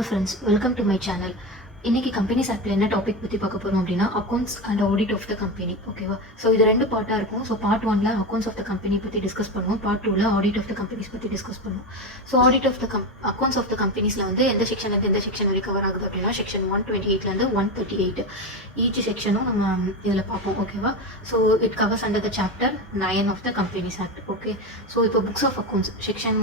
Hello friends, welcome to my channel. இன்னைக்கு company ஆக்ட்ல என்ன டாபிக் பற்றி பார்க்க போகிறோம் அப்படின்னா accounts and audit of the company. ஓகேவா? ஸோ இது ரெண்டு பார்ட்டாக இருக்கும். ஸோ பார்ட் 1ல் அக்கௌண்ட்ஸ் ஆஃப் த கம்பெனி பற்றி டிஸ்கஸ் பண்ணுவோம். பார்ட் 2ல் ஆடிட் ஆஃப் த கம்பெனிஸ் பற்றி டிஸ்கஸ் பண்ணுவோம். So audit of the accounts of the கம்பெனிஸில் வந்து எந்த செக்ஷன்லேருந்து எந்த செக்ஷன் வரைக்கும் கவர் ஆகுது அப்படின்னா செக்ஷன் 128லேருந்து 138 ஈச் செக்ஷனும் நம்ம இதில் பார்ப்போம். ஓகேவா? So it covers under the chapter 9 of the companies act. Okay, so இப்போ புக்ஸ் ஆஃப் அக்கௌண்ட்ஸ் செக்ஷன்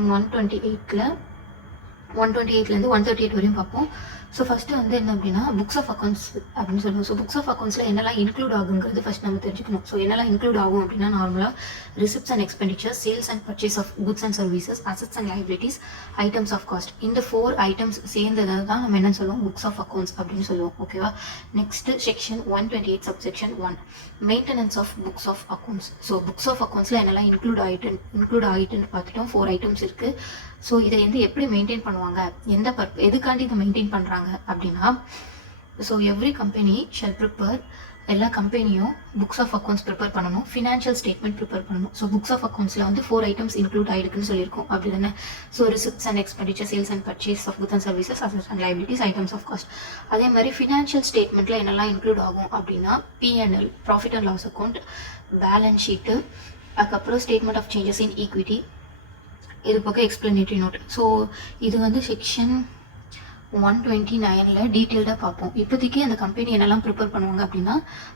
128லேருந்து 138 வரையும் பார்ப்போம். ஸோ ஃபஸ்ட்டு வந்து என்ன அப்படின்னா புக்ஸ் ஆஃப் அக்கௌண்ட்ஸ் அப்படின்னு சொல்லுவோம். ஸோ புக்ஸ் ஆஃப் அக்கௌண்ட்ஸில் என்னெல்லாம் இன்க்ளூட் ஆகுங்கிறது ஃபஸ்ட் நம்ம தெரிஞ்சுக்கணும். ஸோ என்னெல்லாம் இன்க்ளூட் ஆகும் அப்படின்னா நார்மலாக receipts and expenditures, sales and purchase of goods and services, assets and liabilities, items of cost. இந்த 4 ஐட்டம்ஸ் சேர்ந்ததை தான் நம்ம என்ன சொல்லுவோம், புக்ஸ் ஆஃப் அக்கௌண்ட்ஸ் அப்படின்னு சொல்லுவோம். ஓகேவா? Next section 128 subsection 1 maintenance of books of accounts. So books of அக்கௌண்ட்ஸில் என்னெல்லாம் இன்க்ளூட் ஆகிட்டுன்னு பார்த்துட்டோம். 4 ஐட்டம்ஸ் இருக்குது. ஸோ இதை வந்து எப்படி மெயின்டைன் பண்ணுவாங்க, எதுக்காண்டி இதை மெயின்டைன் பண்ணுறாங்க அப்படின்னா, so every company shall prepare, எல்லா கம்பெனியும் புக்ஸ் ஆஃப் அக்கௌண்ட்ஸ் ப்ரிப்பேர் பண்ணணும், ஃபினான்ஷியல் ஸ்டேட்மெண்ட் ப்ரிப்பேர் பண்ணணும். ஸோ புக்ஸ் ஆஃப் அக்கௌண்ட்ஸில் வந்து 4 ஐட்டம்ஸ் இன்க்ளூட் ஆகிருக்குன்னு சொல்லியிருக்கோம். அப்படி தானே? So receipts and expenditure, sales and purchase of goods and services, assets and liabilities, items of cost. அதே மாதிரி ஃபினான்ஷியல் ஸ்டேட்மெண்ட்டில் என்னெல்லாம் இன்க்ளூட் ஆகும் அப்படின்னா P&L, profit and loss account, balance sheet, அதுக்கப்புறம் statement of changes in equity, இது போக explanatory note. So இது வந்து செக்ஷன் 129ல் டீட்டெயில்டாக பார்ப்போம். இப்போதைக்கு அந்த கம்பெனி என்னெல்லாம் ப்ரிப்பேர் பண்ணுவாங்க அப்படின்னா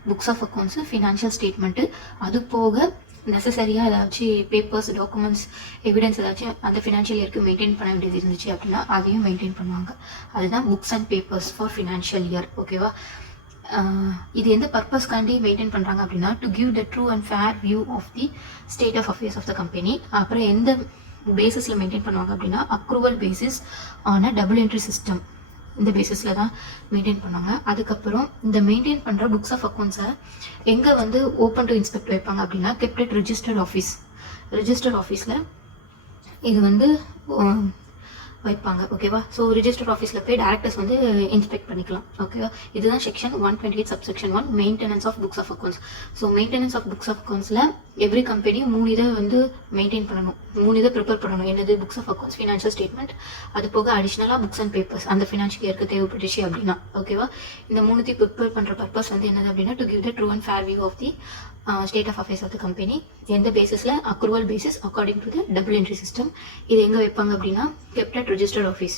books of accounts, financial statement, அது போக நெசசரியாக ஏதாச்சும் பேப்பர்ஸ், டாக்குமெண்ட்ஸ், எவிடன்ஸ் ஏதாச்சும் அந்த ஃபினான்ஷியல் இயருக்கு மெயின்டைன் பண்ண வேண்டியது இருந்துச்சு அப்படின்னா அதையும் மெயின்டைன் பண்ணுவாங்க. அதுதான் books and papers for financial year. ஓகேவா? இது எந்த பர்பஸ்க்காண்டி மெயின்டைன் பண்ணுறாங்க அப்படின்னா to give the true and fair view of the state of affairs of the company. அப்புறம் எந்த பேசிஸில் மெயின்டைன் பண்ணுவாங்க அப்படின்னா அக்ரூவல் பேசிஸ் ஆன டபுள் என்ட்ரி சிஸ்டம், இந்த பேசிஸில் தான் மெயின்டைன் பண்ணுவாங்க. அதுக்கப்புறம் இந்த மெயின்டைன் பண்ணுற புக்ஸ் ஆஃப் அக்கௌண்ட்ஸை எங்கே வந்து ஓப்பன் டு இன்ஸ்பெக்ட் வைப்பாங்க அப்படின்னா கெப்ட் அட் ரிஜிஸ்டர்ட் ஆஃபீஸில் இது வந்து வைப்பாங்க. ஓகேவா? ஸோ ரிஜிஸ்டர்ட் ஆஃபீஸில் போய் டேரக்டர்ஸ் வந்து இன்ஸ்பெக்ட் பண்ணிக்கலாம். ஓகேவா? இதுதான் section 128 subsection 1 maintenance of books of accounts. So maintenance of books of அக்கௌண்ட்ஸில் எவ்ரி கம்பெனியும் 3 இதை வந்து மெயின்டைன் பண்ணணும், 3 இதை ப்ரிப்பேர் பண்ணணும். என்னது? Books of accounts, financial statement, அது போக அடிஷ்னலாக புக்ஸ் அண்ட் பேப்பர்ஸ் அந்த ஃபினான்ஷியல் இயருக்கு தேவைப்பட்டுச்சு அப்படின்னா. ஓகேவா? இந்த 3 ப்ரிப்பேர் பண்ணுற பர்பஸ் வந்து என்னது அப்படின்னா to give the true and fair view of the state of affairs of the company. எந்த பேசிஸில்? Accrual basis according to the double entry system. இது எங்கே வைப்பாங்க அப்படின்னா kept at registered office.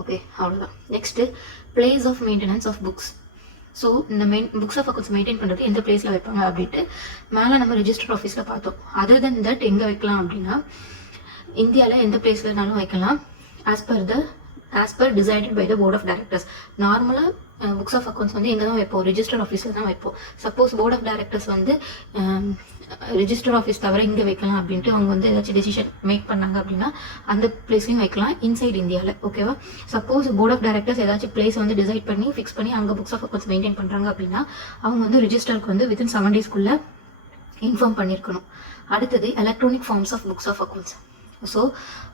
Okay, அவ்வளோதான். Next place of maintenance of books. So இந்த books of accounts maintain பண்ணுறது எந்த பிளேஸில் வைப்பாங்க அப்படின்ட்டு மேலே நம்ம ரிஜிஸ்டர்ட் ஆஃபீஸில் பார்த்தோம். அதர் தென் தட் எங்கே வைக்கலாம் அப்படின்னா இந்தியாவில் எந்த பிளேஸ்லனாலும் வைக்கலாம் as per decided by the board of directors. நார்மலாக புக்ஸ் ஆஃப் அக்கௌண்ட்ஸ் வந்து எங்கே தான் வைப்போம்? ரிஜிஸ்டர்ட் ஆஃபீஸில் தான் வைப்போம். சப்போஸ் போர்ட் ஆஃப் டைரக்டர்ஸ் வந்து ரிஜிஸ்டர்ட் ஆஃபீஸ் தவிர இங்கே வைக்கலாம் அப்படின்ட்டு அவங்க வந்து ஏதாச்சும் டெசிஷன் மேக் பண்ணாங்க அப்படின்னா அந்த பிளேஸ்லையும் வைக்கலாம் இன்சைட் இந்தியாவில். ஓகேவா? சப்போஸ் போர்ட் ஆஃப் டைரக்டர்ஸ் ஏதாச்சும் பிளேஸ் வந்து டிசைட் பண்ணி ஃபிக்ஸ் பண்ணி அங்கே புக்ஸ் ஆஃப் அக்கௌண்ட்ஸ் மெயின்டைன் பண்ணுறாங்க அப்படின்னா அவங்க வந்து ரிஜிஸ்டருக்கு வந்து வித்தின் 7 daysக்குள்ளே இன்ஃபார்ம் பண்ணியிருக்கணும். அடுத்தது electronic forms of books of accounts. So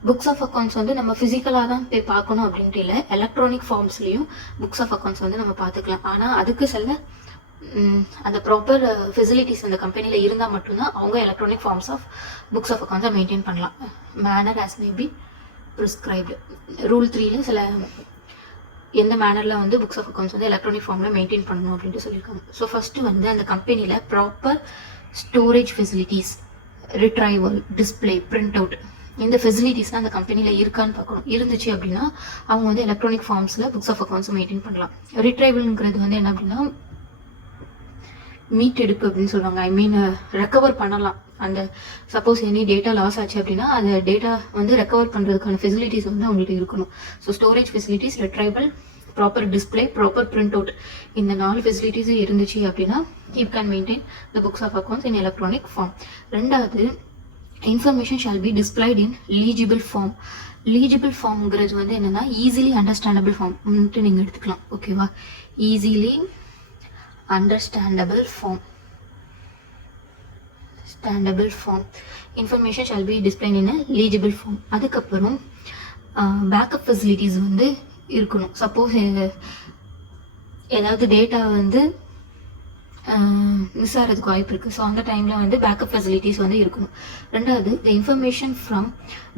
books of accounts வந்து நம்ம ஃபிசிக்கலாக தான் போய் பார்க்கணும் அப்படின்ட்டு இல்லை, எலக்ட்ரானிக் ஃபார்ம்ஸ்லேயும் புக்ஸ் ஆஃப் அக்கௌண்ட்ஸ் வந்து நம்ம பார்த்துக்கலாம். ஆனால் அதுக்கு சில அந்த ப்ராப்பர் ஃபெசிலிட்டிஸ் அந்த கம்பெனியில் இருந்தால் மட்டும்தான் அவங்க electronic forms of books of அக்கௌண்ட்ஸை மெயின்டைன் பண்ணலாம். Manner as may be prescribed. Rule 3ல சில எந்த மேனரில் வந்து புக்ஸ் ஆஃப் அக்கௌண்ட்ஸ் வந்து எலக்ட்ரானிக் ஃபார்மில் மெயின்டைன் பண்ணணும் அப்படின்ட்டு சொல்லியிருக்காங்க. ஸோ ஃபஸ்ட்டு வந்து அந்த கம்பெனியில் proper storage facilities, retrieval, display, print out, இந்த ஃபெசிலிட்டிஸ்லாம் அந்த கம்பெனியில் இருக்கான்னு பார்க்கணும். இருந்துச்சு அப்படின்னா அவங்க வந்து எலக்ட்ரானிக் ஃபார்ம்ஸில் புக்ஸ் ஆஃப் அக்கௌண்ட்ஸை மெயின்டைன் பண்ணலாம். ரிட்ரைவல்ங்கிறது வந்து என்ன அப்படின்னா மீட் எடுப்பு அப்படின்னு சொல்லுவாங்க. ஐ மீன் ரெக்கவர் பண்ணலாம். அந்த சப்போஸ் எனி டேட்டா லாஸ் ஆச்சு அப்படின்னா அந்த டேட்டா வந்து ரெக்கவர் பண்ணுறதுக்கான ஃபெசிலிட்டிஸ் வந்து அவங்கள்ட்ட இருக்கணும். So storage facilities, retrieval, proper display, proper print out, இந்த 4 ஃபெசிலிட்டிஸும் இருந்துச்சு அப்படின்னா you can maintain the books of accounts in electronic form. ரெண்டாவது, information shall be displayed in legible form. legible formங்கிறது வந்து என்னன்னா ஈஸிலி அண்டர்ஸ்டாண்டபிள் ஃபார்ம்ட்டு நீங்கள் எடுத்துக்கலாம். ஓகேவா? Easily understandable form, information shall be displayed in a legible form. அதுக்கப்புறம் backup facilities வந்து இருக்கணும். சப்போஸ் ஏதாவது டேட்டா வந்து மிஸ் ஆகிறதுக்கு வாய்ப்பு இருக்குது. ஸோ அந்த டைமில் வந்து பேக்கப் ஃபெசிலிட்டிஸ் வந்து இருக்கணும். ரெண்டாவது, the information from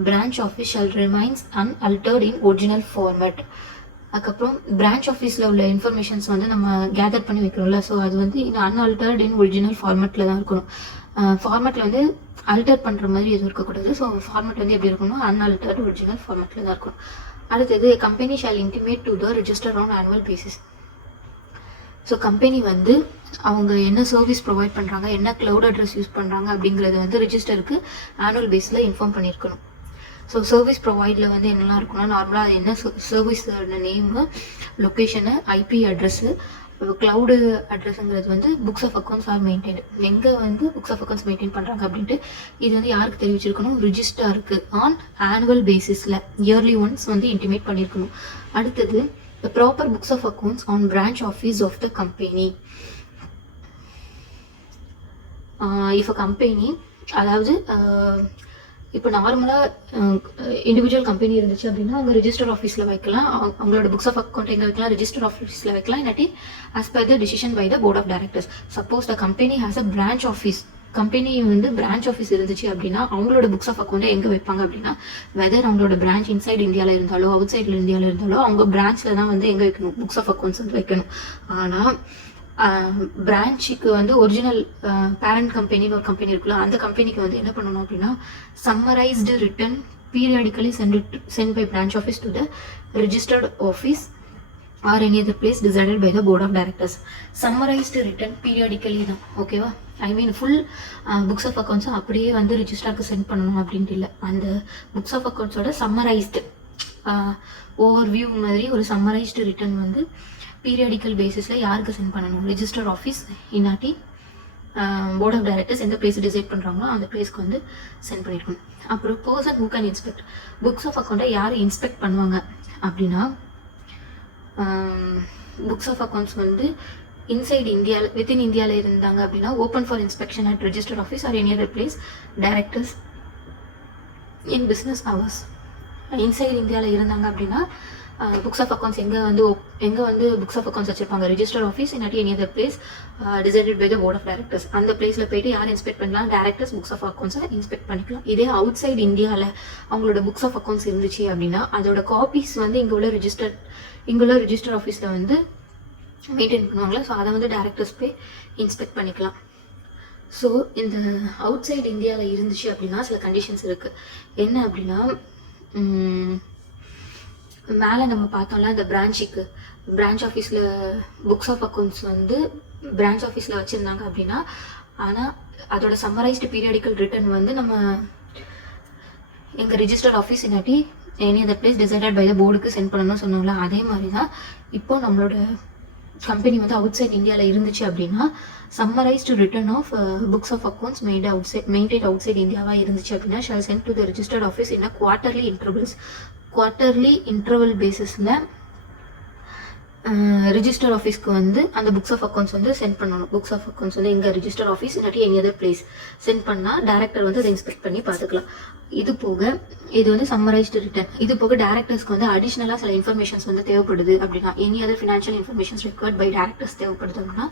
branch office shall remains unaltered in original format. அதுக்கப்புறம் பிரான்ச் ஆஃபீஸில் உள்ள இன்ஃபர்மேஷன்ஸ் வந்து நம்ம கேதர் பண்ணி வைக்கிறோம்ல, ஸோ அது வந்து இன்னும் அன்ஆல்டர்ட் இன் ஒரிஜினல் ஃபார்மேட்டில் தான் இருக்கணும். ஃபார்மேட்டில் வந்து அல்டர் பண்ணுற மாதிரி எதுவும் இருக்கக்கூடாது. ஸோ ஃபார்மேட் வந்து எப்படி இருக்கணும், அன்ஆல்டர்ட் ஒரிஜினல் ஃபார்மேட்டில் தான் இருக்கணும். அடுத்தது company shall intimate to the register on annual basis. So company வந்து அவங்க என்ன சர்வீஸ் ப்ரொவைட் பண்ணுறாங்க, என்ன க்ளவுட் அட்ரஸ் யூஸ் பண்ணுறாங்க அப்படிங்கிறத வந்து ரிஜிஸ்டருக்கு ஆனுவல் பேஸில் இன்ஃபார்ம் பண்ணியிருக்கணும். ஸோ சர்வீஸ் ப்ரொவைடில் வந்து என்னெல்லாம் இருக்குன்னா, நார்மலாக அது என்ன சர்வீஸோட name, location, IP address, cloud அட்ரஸுங்கிறது வந்து books of accounts are maintain, எங்கே வந்து புக்ஸ் ஆஃப் அக்கௌண்ட்ஸ் மெயின்டைன் பண்ணுறாங்க அப்படின்ட்டு இது வந்து யாருக்கு தெரிவிச்சிருக்கணும், ரிஜிஸ்டருக்கு ஆன் ஆனுவல் பேசிஸில் இயர்லி ஒன்ஸ் வந்து இன்டிமேட் பண்ணியிருக்கணும். அடுத்தது the proper books of accounts on branch office of the company. If a company, அதாவது இப்போ நார்மலாக இண்டிவிஜுவல் கம்பெனி இருந்துச்சு அப்படின்னா அவங்க ரிஜிஸ்டர் ஆஃபீஸில் வைக்கலாம், அவங்களோட புக்ஸ் ஆஃப் அக்கௌண்ட் எங்கே வைக்கலாம், ரிஜிஸ்டர் ஆஃபீஸில் வைக்கலாம், இல்லாட்டி as per the decision by the board of directors. Suppose the company has a branch office, company வந்து பிரான்ச் ஆஃபீஸ் இருந்துச்சு அப்படின்னா அவங்களோட புக்ஸ் ஆஃப் அக்கௌண்ட்டை எங்கே வைப்பாங்க அப்படின்னா, வெதர் அவங்களோட பிரான்ச் இன்சைட் இந்தியாவில் இருந்தாலோ அவுட் சைடில் இந்தியாவில் இருந்தாலோ அவங்க பிரான்ச்சில் தான் வந்து எங்கே வைக்கணும், புக்ஸ் ஆஃப் அக்கௌண்ட்ஸ் வந்து வைக்கணும். ஆனால் பிரான்ச்சுக்கு வந்து ஒரிஜினல் பேரண்ட் கம்பெனின்னு ஒரு கம்பெனி இருக்குல்ல, அந்த கம்பெனிக்கு வந்து என்ன பண்ணணும் அப்படின்னா, summarised return periodically sent by branch office to the registered office or any other place decided by the board of directors. Summarised return periodically தான், ஓகேவா? I mean full books of அக்கௌண்ட்ஸும் அப்படியே வந்து ரிஜிஸ்டருக்கு சென்ட் பண்ணணும் அப்படின்ட்டு இல்லை. அந்த புக்ஸ் ஆஃப் அக்கௌண்ட்ஸோட சம்மரைஸ்டு ஓவர் வியூ மாதிரி ஒரு சம்மரைஸ்டு ரிட்டன் வந்து பீரியாடிக்கல் பேசிஸில் யாருக்கு சென்ட் பண்ணணும், ரிஜிஸ்டர் ஆஃபீஸ் இன்னாட்டி போர்ட் ஆஃப் டைரக்டர்ஸ் எந்த பிளேஸ் டிசைட் பண்ணுறாங்களோ அந்த பிளேஸ்க்கு வந்து சென்ட் பண்ணியிருக்கணும். அப்புறம் person who can inspect books of அக்கௌண்ட்டை யார் இன்ஸ்பெக்ட் பண்ணுவாங்க அப்படின்னா, புக்ஸ் ஆஃப் அக்கௌண்ட்ஸ் வந்து இன்சைட் இந்தியாவில் வித்தின் இந்தியாவில் இருந்தாங்க அப்படின்னா open for inspection at register office or any other place directors in business hours. Inside இந்தியாவில் இருந்தாங்க அப்படின்னா புக்ஸ் ஆஃப் அக்கௌண்ட்ஸ் எங்கே வந்து புக்ஸ் ஆஃப் அக்கௌண்ட்ஸ் வச்சிருப்பாங்க, ரிஜிஸ்டர் ஆஃபீஸ் இல்லாட்டி any other place decided by the board of directors. அந்த பிளேஸில் போயிட்டு யார் இன்ஸ்பெக்ட் பண்ணலாம், டைரக்டர்ஸ் புக்ஸ் ஆஃப் அக்கௌண்ட்ஸை இன்ஸ்பெக்ட் பண்ணிக்கலாம். இதே அவுட் சைடு இந்தியாவில் அவங்களோட புக்ஸ் ஆஃப் அக்கௌண்ட்ஸ் இருந்துச்சு அப்படின்னா அதோட காப்பீஸ் வந்து இங்கே உள்ள ரிஜிஸ்டர் ஆஃபீஸில் வந்து மெயின்டைன் பண்ணுவாங்களா, ஸோ அதை வந்து டைரக்டர்ஸ் போய் இன்ஸ்பெக்ட் பண்ணிக்கலாம். ஸோ இந்த அவுட் சைடு இந்தியாவில் இருந்துச்சு அப்படின்னா சில கண்டிஷன்ஸ் இருக்குது. என்ன அப்படின்னா, மேலே நம்ம பார்த்தோம்ல இந்த பிரான்ச் ஆஃபீஸில் புக்ஸ் ஆஃப் அக்கௌண்ட்ஸ் வந்து பிரான்ச் ஆஃபீஸில் வச்சுருந்தாங்க அப்படின்னா, ஆனால் அதோட சம்மரைஸ்டு பீரியாடிக்கல் ரிட்டர்ன் வந்து நம்ம எங்கள் ரிஜிஸ்டர் ஆஃபீஸ் இல்லாட்டி any other place decided by the போர்டுக்கு சென்ட் பண்ணணும்னு சொன்னாங்களா, அதே மாதிரி தான் இப்போ நம்மளோட கம்பெனி வந்து அவுட் சைட் இந்தியாவில் இருந்துச்சு அப்படின்னா summarised return of books of accounts maintain outside இந்தியாவாக இருந்துச்சு அப்படின்னா shall send to the registered office in quarterly interval பேசிஸில் ரிஜிஸ்டர் ஆஃபீஸ்க்கு வந்து அந்த புக்ஸ் ஆஃப் அக்கௌண்ட்ஸ் வந்து சென்ட் பண்ணணும். புக்ஸ் ஆஃப் அக்கௌண்ட்ஸ் வந்து எங்கள் ரிஜிஸ்டர் ஆஃபீஸ் இல்லாட்டி எனி அதர் பிளேஸ் சென்ட் பண்ணால் டேரக்டர் வந்து அதை இன்ஸ்பெக்ட் பண்ணி பார்த்துக்கலாம். இது போக இது வந்து சம்மரைஸ்டு ரிட்டர்ன். இது போக டேரக்டர்ஸ்க்கு வந்து அடிஷ்னலாக சில இன்ஃபர்மேஷன்ஸ் வந்து தேவைப்படுது அப்படின்னா, any other financial informations required by directors தேவைப்படுது அப்படின்னா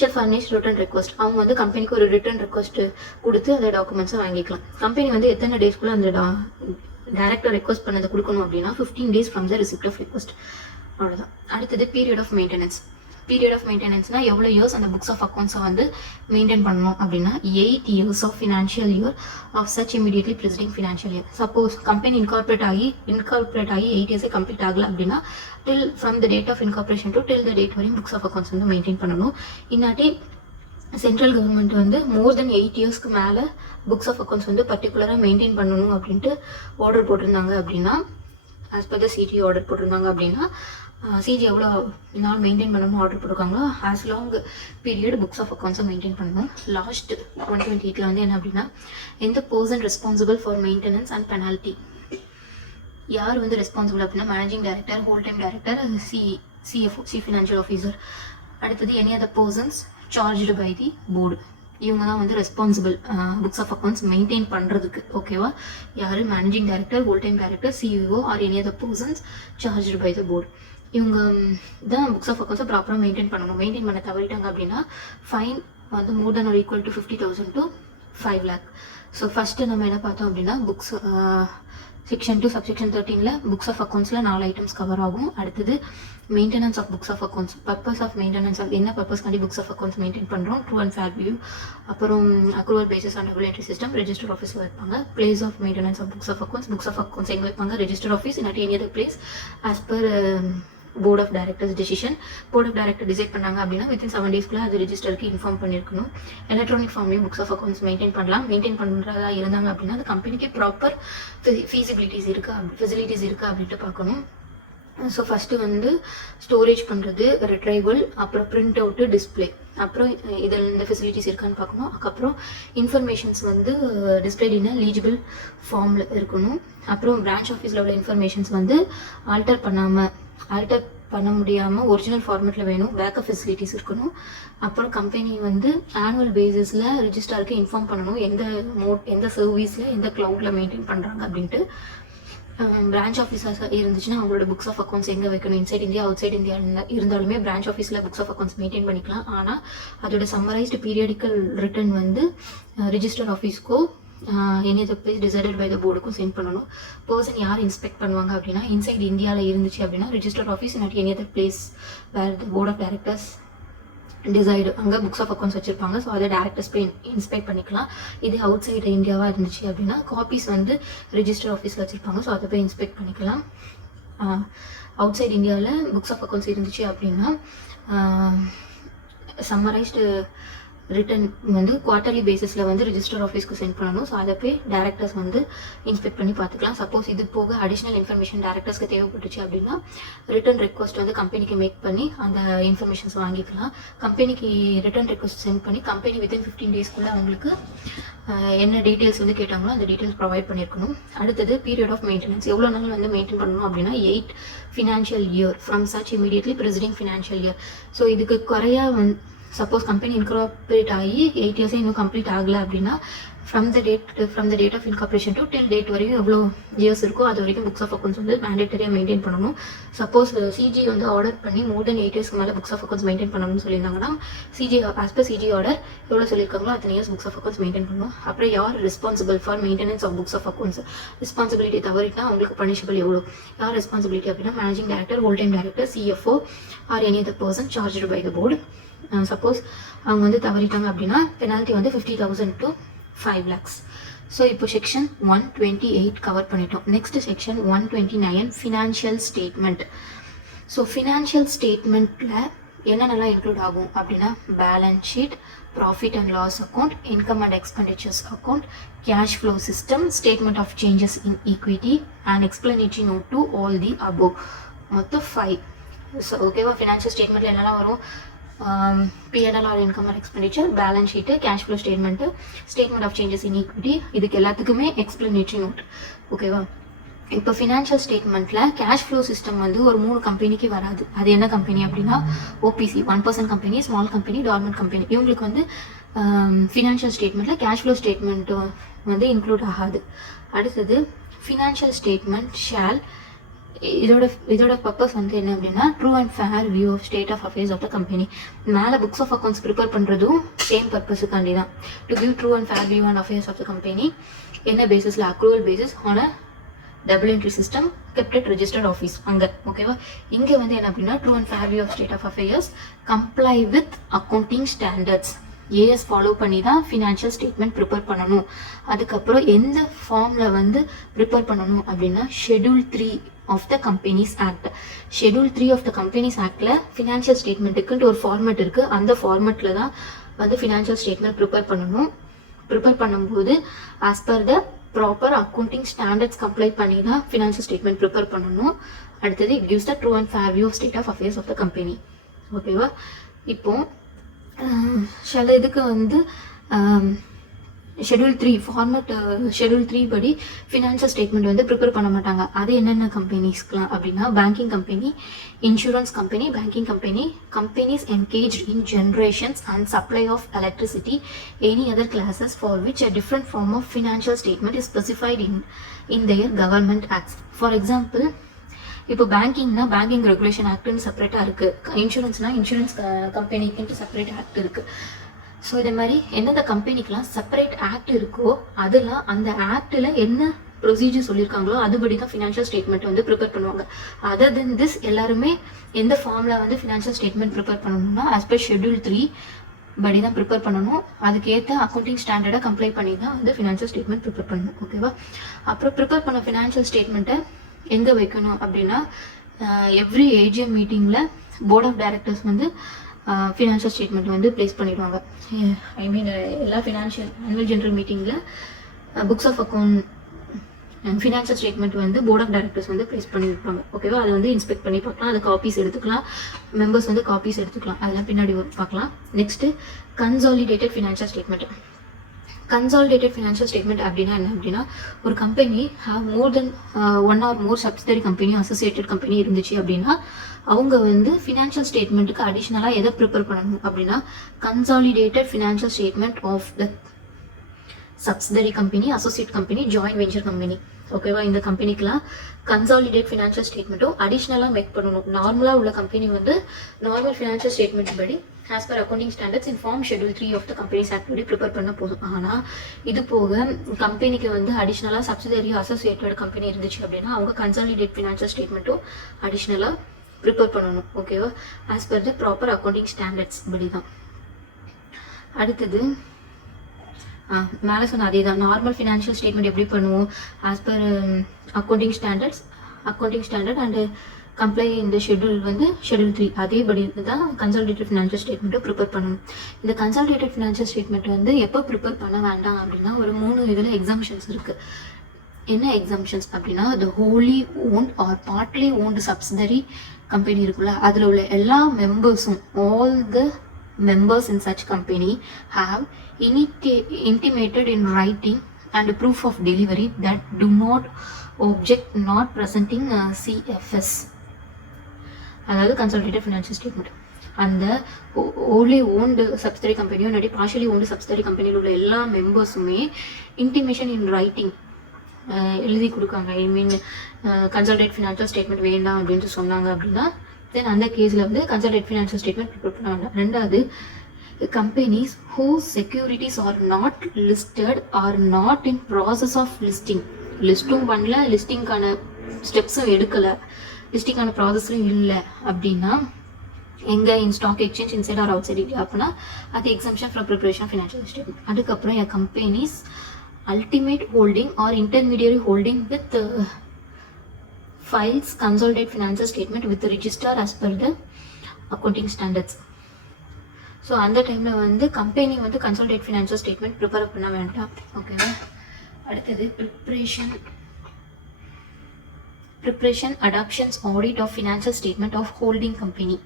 ஷெல் ஃபர்னிஷ் ரிட்டர்ன் ரெக்வஸ்ட். அவங்க வந்து கம்பெனிக்கு ஒரு ரிட்டர்ன் ரெக்வஸ்ட் கொடுத்து அந்த டாக்குமெண்ட்ஸை வாங்கிக்கலாம். கம்பெனி வந்து எத்தனை டேஸ்க்குள்ளே அந்த டேரக்டர் ரெக்வஸ்ட் பண்ணதை கொடுக்கணும் அப்படின்னா 15 days from the receipt of request. அவ்வளோதான். அடுத்தது period of maintenance. Period of மெயின்டெனன்ஸ்னால் எவ்வளோ இயர்ஸ் அந்த புக்ஸ் ஆஃப் அக்கௌண்ட்ஸை வந்து மெயின்டைன் பண்ணணும் அப்படின்னா 8 years of financial year of such immediately preceding financial year. Suppose company incorporate ஆகி 8 years கம்ப்ளீட் ஆகலை அப்படின்னா till from the date of incorporation to till the date வரையும் புக்ஸ் ஆஃப் அக்கௌண்ட்ஸ் வந்து maintain பண்ணணும். இன்னாட்டி சென்ட்ரல் கவர்மெண்ட் வந்து more தென் 8 yearsக்கு மேலே books of accounts வந்து பர்டிகுலராக மெயின்டைன் பண்ணணும் அப்படின்ட்டு ஆர்டர் போட்டிருந்தாங்க அப்படின்னா, as per the CG order போட்டிருந்தாங்க அப்படின்னா சிஜி எவ்வளோ நாள் மெயின்டைன் பண்ணணும் ஆர்டர் போட்டிருக்காங்களோ as long period books of அக்கௌண்ட்ஸை மெயின்டைன் பண்ணணும். லாஸ்ட் 128 வந்து என்ன அப்படின்னா, எந்த person responsible for maintenance and penalty. யார் வந்து ரெஸ்பான்சிபிள் அப்படின்னா managing director, whole time director, CFO chief financial officer. அடுத்தது any other persons charged by the board. இவங்க தான் வந்து responsible books of accounts maintain பண்ணுறதுக்கு. ஓகேவா? யார்? Managing director, whole time director, CEO or any other persons charged by the board. இவங்க தான் books of அக்கௌண்ட்ஸை ப்ராப்பராக மெயின்டைன் பண்ணணும். மெயின்டைன் பண்ண தவறிட்டாங்க அப்படின்னா ஃபைன் வந்து more than or equal to 50,000 to 5 lakh. So first நம்ம என்ன பார்த்தோம் அப்படின்னா செக்ஷன் 2 சப்செக்ஷன் 13ல புக்ஸ் ஆஃப் அக்கௌண்ட்ஸில் 4 ஐட்டம்ஸ் கவர் ஆகும். அடுத்தது maintenance of books of accounts, purpose of maintenance of என்ன பர்பஸ்க்காண்டி புக்ஸ் ஆஃப் அக்கௌண்ட்ஸ் மெயின்டைன் பண்ணுறோம், ட்ரூ அண்ட் ஃபேர் வியூ, அப்புறம் accrual basis and regulatory system, register ஆஃபீஸில் வைப்பாங்க. Place of maintenance of books of accounts எங்கே வைப்பாங்க, ரெஜிஸ்டர் ஆஃபீஸ் இல்லாட்டி any other place as per board of directors decision. Board of director decide பண்ணாங்க அப்படின்னா within 7 டேஸ்க்குள்ள அது ரெஜிஸ்டருக்கு இன்ஃபார்ம் பண்ணியிருக்கணும். எலக்ட்ரானிக் ஃபார்ம்லேயும் புக்ஸ் ஆஃப் அக்கௌண்ட்ஸ் மெயின்டைன் பண்ணலாம். மெயின்டைன் பண்ணுறதா இருந்தாங்க அப்படின்னா அந்த கம்பெனிக்கு ப்ராப்பர் ஃபெசிலிட்டிஸ் இருக்கா அப்படின்ட்டு பார்க்கணும். ஸோ ஃபஸ்ட்டு வந்து ஸ்டோரேஜ் பண்ணுறது, ரிட்ரைவல், அப்புறம் பிரிண்ட் அவுட்டு, டிஸ்பிளே, அப்புறம் இதில் இந்த ஃபெசிலிட்டிஸ் இருக்கான்னு பார்க்கணும். அதுக்கப்புறம் இன்ஃபர்மேஷன்ஸ் வந்து டிஸ்பிளேட் இன் லீஜிபிள் ஃபார்மில் இருக்கணும். அப்புறம் பிரான்ச் ஆஃபீஸில் உள்ள இன்ஃபர்மேஷன்ஸ் வந்து ஆல்டர் பண்ண முடியாமல் ஒரிஜினல் ஃபார்மேட்டில் வேணும். பேக்கப் ஃபெசிலிட்டிஸ் இருக்கணும். அப்புறம் கம்பெனி வந்து ஆனுவல் பேசிஸில் ரிஜிஸ்டாருக்கு இன்ஃபார்ம் பண்ணணும் எந்த சர்வீஸில் எந்த க்ளவுடில் மெயின்டைன் பண்ணுறாங்க அப்படின்ட்டு. பிரான்ச் ஆஃபீஸர்ஸ் இருந்துச்சுன்னா அவங்களோட புக்ஸ் ஆஃப் அக்கௌண்ட்ஸ் எங்கே வைக்கணும், inside India outside India இருந்தாலுமே பிரான்ச் ஆஃபீஸில் புக்ஸ் ஆஃப் அக்கௌண்ட்ஸ் மெயின்டைன் பண்ணிக்கலாம். ஆனால் அதோட சம்மரைஸ்டு பீரியடிக்கல் ரிட்டர்ன் வந்து ரிஜிஸ்டர் ஆஃபீஸ்க்கோ any other place decided by the போர்டுக்கும் சென்ட் பண்ணணும். பர்சன் யார் இன்ஸ்பெக்ட் பண்ணுவாங்க அப்படின்னா இன்சைட் இந்தியாவில் இருந்துச்சு அப்படின்னா ரிஜிஸ்டர் ஆஃபீஸ் இல்லாட்டி any other place where the board of directors decide அங்கே புக்ஸ் ஆஃப் அக்கௌண்ட்ஸ் வச்சுருப்பாங்க. ஸோ அதை டேரக்டர்ஸ் போய் இன்ஸ்பெக்ட் பண்ணிக்கலாம். இது அவுட் சைடு இந்தியாவாக இருந்துச்சு அப்படின்னா காப்பீஸ் வந்து ரிஜிஸ்டர் ஆஃபீஸில் வச்சுருப்பாங்க. ஸோ அதை போய் இன்ஸ்பெக்ட் பண்ணிக்கலாம். அவுட் சைடு இந்தியாவில் புக்ஸ் ஆஃப் அக்கௌண்ட்ஸ் இருந்துச்சு அப்படின்னா சம்மரைஸ்டு ரிட்டன் வந்து குவார்ட்டர்லி பேசிஸில் வந்து ரிஜிஸ்டர் ஆஃபீஸ்க்கு சென்ட் பண்ணணும். ஸோ அதை போய் டேரக்டர்ஸ் வந்து இன்ஸ்பெக்ட் பண்ணி பார்த்துக்கலாம். சப்போஸ் இது போக அடிஷ்னல் இன்ஃபர்மேஷன் டேரக்டர்ஸ்க்கு தேவைப்பட்டுச்சு அப்படின்னா ரிட்டன் ரெக்வஸ்ட் வந்து கம்பெனிக்கு மேக் பண்ணி அந்த இன்ஃபர்மேஷன்ஸ் வாங்கிக்கலாம். கம்பெனிக்கு ரிட்டன் ரெக்வஸ்ட் சென்ட் பண்ணி கம்பெனி வித்தின் 15 டேஸ்க்குள்ளே அவங்களுக்கு என்ன டீட்டெயில்ஸ் வந்து கேட்டாங்களோ அந்த டீட்டெயில்ஸ் ப்ரொவைட் பண்ணியிருக்கணும். அடுத்தது பீரியட் ஆஃப் மெயின்டெனன்ஸ் எவ்வளோ நாள் வந்து மெயின்டைன் பண்ணணும் அப்படின்னா 8 financial year from such immediately preceding financial year. So இதுக்கு குறையா சப்போஸ் கம்பெனி இன்கார்பரேட் ஆகி 8 இயர்ஸே இன்னும் கம்ப்ளீட் ஆகலை அப்படின்னா from the date of incorporation to till date வரைக்கும் எவ்வளோ இயர்ஸ் இருக்கோ அது வரைக்கும் புக்ஸ் ஆஃப் அக்கௌண்ட்ஸ் வந்து மேண்டேட்டரியாக மெயின்டைன் பண்ணணும். சப்போஸ் சிஜி வந்து ஆர்டர் பண்ணி மோர் தென் 8 இயர்ஸ்க்கு மேலே புக்ஸ் ஆஃப் அக்கௌண்ட்ஸ் மெயின்டைன் பண்ணணும்னு சொல்லியிருந்தாங்கன்னா ஆஸ் பர் சிஜி ஆர்டர் எவ்வளோ சொல்லியிருக்காங்களோ அத்தனை years books of accounts maintain பண்ணணும். அப்புறம் யார் responsible for maintenance of books of accounts, responsibility தவறிட்டா அவங்களுக்கு பனிஷபிள் எவ்வளோ, யார் ரெஸ்பான்சிபிலிட்டி அப்படின்னா managing director, whole time director, CFO or any other person charged by the board. Suppose அவங்க வந்து தவறிட்டாங்க அப்படின்னா பெனால்ட்டி வந்து 50,000 to 5 lakhs. ஸோ இப்போ செக்ஷன் 128 கவர் பண்ணிட்டோம். Next section 129 financial statement. So financial ஸ்டேட்மெண்ட்டில் என்னென்னலாம் இன்க்ளூட் ஆகும் அப்படின்னா balance sheet, profit and loss account, income and expenditures account, cash flow system, statement of changes in equity and explanatory note to all the above. மொத்தம் 5. So ஓகேவா, financial ஸ்டேட்மெண்ட்டில் என்னெல்லாம் வரும், P&L or income or expenditure, balance sheet, cash flow statement, statement of changes in equity, இதுக்கு எல்லாத்துக்குமே explanatory note. ஓகேவா, இப்போ financial ஸ்டேட்மெண்ட்டில் கேஷ் ஃப்ளோ சிஸ்டம் வந்து ஒரு 3 கம்பெனிக்கு வராது. அது என்ன கம்பெனி அப்படின்னா OPC, 1% company, small company, dormant company. இவங்களுக்கு வந்து ஃபினான்ஷியல் ஸ்டேட்மெண்ட்டில் கேஷ் ஃப்ளோ ஸ்டேட்மெண்ட் வந்து இன்க்ளூட் ஆகாது. அடுத்தது ஃபினான்ஷியல் ஸ்டேட்மெண்ட் ஷால், இதோட பர்பஸ் வந்து என்ன அப்படின்னா true and fair view of state of affairs of the company. மேலே புக்ஸ் ஆஃப் அக்கௌண்ட்ஸ் ப்ரிப்பேர் பண்ணுறதும் சேம் பர்பஸுக்காண்டி தான். To give true and fair view and affairs of the company. என்ன பேசிஸில், அக்ரூவல் பேசிஸ் ஆன double entry system kept at registered office அங்கே. ஓகேவா, இங்கே வந்து என்ன அப்படின்னா true and fair view of state of affairs comply with accounting standards, AS follow பண்ணி தான் ஃபினான்ஷியல் ஸ்டேட்மெண்ட் ப்ரிப்பேர் பண்ணணும். அதுக்கப்புறம் எந்த ஃபார்மில் வந்து ப்ரிப்பேர் பண்ணணும் அப்படின்னா schedule 3 of the companies act. Schedule 3 of the companies ஆக்டில் ஃபினான்ஷியல் ஸ்டேட்மெண்ட்டுக்குன்ட்டு ஒரு ஃபார்மேட் இருக்குது. அந்த ஃபார்மேட்டில் தான் வந்து ஃபினான்ஷியல் ஸ்டேட்மெண்ட் ப்ரிப்பேர் பண்ணணும். ப்ரிப்பேர் பண்ணும்போது as per the proper accounting standards comply பண்ணி தான் ஃபினான்ஷியல் ஸ்டேட்மெண்ட் ப்ரிப்பேர் பண்ணணும். அடுத்தது it gives the true and fair view of state of affairs of the company. ஓகேவா, இப்போ சில இதுக்கு வந்து ஷெட்யூல் 3 ஃபார்மேட், ஷெட்யூல் 3 படி ஃபினான்ஷியல் ஸ்டேட்மெண்ட் வந்து ப்ரிப்பேர் பண்ண மாட்டாங்க. அது என்னென்ன கம்பெனிஸ்க்குலாம் அப்படின்னா banking company, insurance company, banking company, companies engaged in generations and supply of electricity, any other classes for which a different form of financial statement is specified in their government acts. For example, இப்போ பேங்கிங்னா banking regulation ஆக்ட்னு செப்பரேட்டாக இருக்குது. இன்சூரன்ஸ்னால் insurance கம்பெனிக்குன்ட்டு separate act இருக்குது. So இதே மாதிரி எந்தெந்த கம்பெனிக்கெலாம் separate act இருக்கோ அதெல்லாம் அந்த ஆக்டில் என்ன ப்ரொசீஜர் சொல்லியிருக்காங்களோ அதுபடி தான் ஃபினான்ஷியல் ஸ்டேட்மெண்ட் வந்து ப்ரிப்பேர் பண்ணுவாங்க. அதர் தென் திஸ் எல்லாருமே எந்த ஃபார்மில் வந்து ஃபினான்ஷியல் ஸ்டேட்மெண்ட் ப்ரிப்பேர் பண்ணணும்னா ஆஸ் பர் ஷெட்யூல் 3 படி தான் ப்ரிப்பேர் பண்ணணும். அதுக்கேற்ற அக்கௌண்டிங் ஸ்டாண்டர்டை கம்ப்ளை பண்ணி தான் வந்து ஃபினான்ஷியல் ஸ்டேட்மெண்ட் ப்ரிப்பேர் பண்ணணும். ஓகேவா? அப்புறம் ப்ரிப்பேர் பண்ண ஃபினான்ஷியல் ஸ்டேட்மெண்ட்டை எங்கே வைக்கணும் அப்படின்னா எவ்ரி ஏஜிஎம் மீட்டிங்கில் போர்ட் ஆஃப் டைரக்டர்ஸ் வந்து ஃபினான்ஷியல் ஸ்டேட்மெண்ட் வந்து ப்ளேஸ் பண்ணிடுவாங்க. ஐ மீன் எல்லா ஃபினான்ஷியல் ஆனுவல் ஜெனரல் மீட்டிங்கில் books of account financial statement வந்து போர்ட் ஆஃப் டைரக்டர்ஸ் வந்து ப்ளேஸ் பண்ணி வைப்பாங்க. ஓகேவா? அதை வந்து இன்ஸ்பெக்ட் பண்ணி பார்க்கலாம், அது காப்பீஸ் எடுத்துக்கலாம், மெம்பர்ஸ் வந்து காப்பீஸ் எடுத்துக்கலாம், அதெல்லாம் பின்னாடி பார்க்கலாம். Next consolidated financial statement. Consolidated financial statement அப்படின்னா என்ன அப்படின்னா, ஒரு company more then 1 or more subsidiary company associated company இருந்துச்சு அப்படின்னா அவங்க வந்து ஃபினான்ஷியல் ஸ்டேட்மெண்ட்டுக்கு அடிஷ்னலாக எதை ப்ரிப்பேர் பண்ணணும் அப்படின்னா consolidated financial statement of the subsidiary company, associate company, joint venture company. ஓகேவா? இந்த கம்பெனிக்கெலாம் கன்சாலிடேட் ஃபினான்ஷியல் ஸ்டேட்மெண்ட்டும் அடிஷ்னலாக மேக் பண்ணணும். நார்மலாக உள்ள கம்பெனி வந்து நார்மல் ஃபினான்ஷியல் ஸ்டேட்மெண்ட் படி as per accounting standards in form schedule 3 of the companies act படி ப்ரிப்பேர் பண்ண போதும். ஆனால் இது போக கம்பெனிக்கு வந்து அடிஷ்னலாக சப்சிடரி அசோசியேட்டட் கம்பெனி இருந்துச்சு அப்படின்னா அவங்க கன்சாலிடேட் ஃபினான்ஷியல் ஸ்டேட்மெண்ட்டும் அடிஷ்னலாக ப்ரிப்பேர் பண்ணணும். ஓகேவா? As per the proper accounting standards படி தான். அடுத்தது மேலே சொன்ன அதே தான். நார்மல் ஃபினான்ஷியல் ஸ்டேட்மெண்ட் எப்படி பண்ணுவோம்? As per accounting standard and comply இந்த ஷெட்யூல் வந்து ஷெட்யூல் 3 அதேபடி தான் கன்சாலிடேட்டட் ஃபினான்ஷியல் ஸ்டேட்மெண்ட்டை ப்ரிப்பேர் பண்ணணும். இந்த கன்சாலிடேட்டட் ஃபினான்ஷியல் ஸ்டேட்மெண்ட் வந்து எப்போ ப்ரிப்பேர் பண்ண வேண்டாம் அப்படின்னா ஒரு 3 இதில் எக்ஸாம்ஷன்ஸ் இருக்குது. என்ன எக்ஸாம்ஷன்ஸ் அப்படின்னா the wholly owned or partly owned subsidiary company இருக்குல்ல, அதில் உள்ள எல்லா மெம்பர்ஸும் all the members in such company have intimated in writing and proof of delivery that do not object not presenting CFS, அதாவது கன்சாலிடேட்டட் ஃபினான்ஷியல் ஸ்டேட்மெண்ட். அந்த only owned subsidiary கம்பெனியோ இல்லாட்டி partially owned subsidiary கம்பெனியில் உள்ள எல்லா மெம்பர்ஸுமே இன்டிமேஷன் இன் ரைட்டிங் எழுதி கொடுக்காங்க. ஐ மீன் consolidate financial statement வேண்டாம் அப்படின்ட்டு சொன்னாங்க அப்படின்னா தென் அந்த கேஸில் வந்து கன்சாலிடேட் ஃபினான்ஷியல் ஸ்டேட்மெண்ட் ப்ரிப்பேர் பண்ண வேண்டாம். ரெண்டாவது, companies whose securities are not listed or not in process of listing, லிஸ்ட்டும் பண்ணல, லிஸ்டிங்கான ஸ்டெப்ஸும் எடுக்கலை, லிஸ்டிங்கான ப்ராசஸும் இல்லை அப்படின்னா எங்கே in stock exchange inside or outside India அப்படின்னா அது exemption from preparation financial statement. அதுக்கப்புறம் என் companies ultimate holding or intermediary holding with files consolidate financial statement with the register as per the accounting standards. So அந்த டைமில் வந்து company வந்து consolidate financial statement prepare பண்ண வேண்டாம். ஓகேவா? அடுத்தது preparation adoptions audit of financial statement of holding company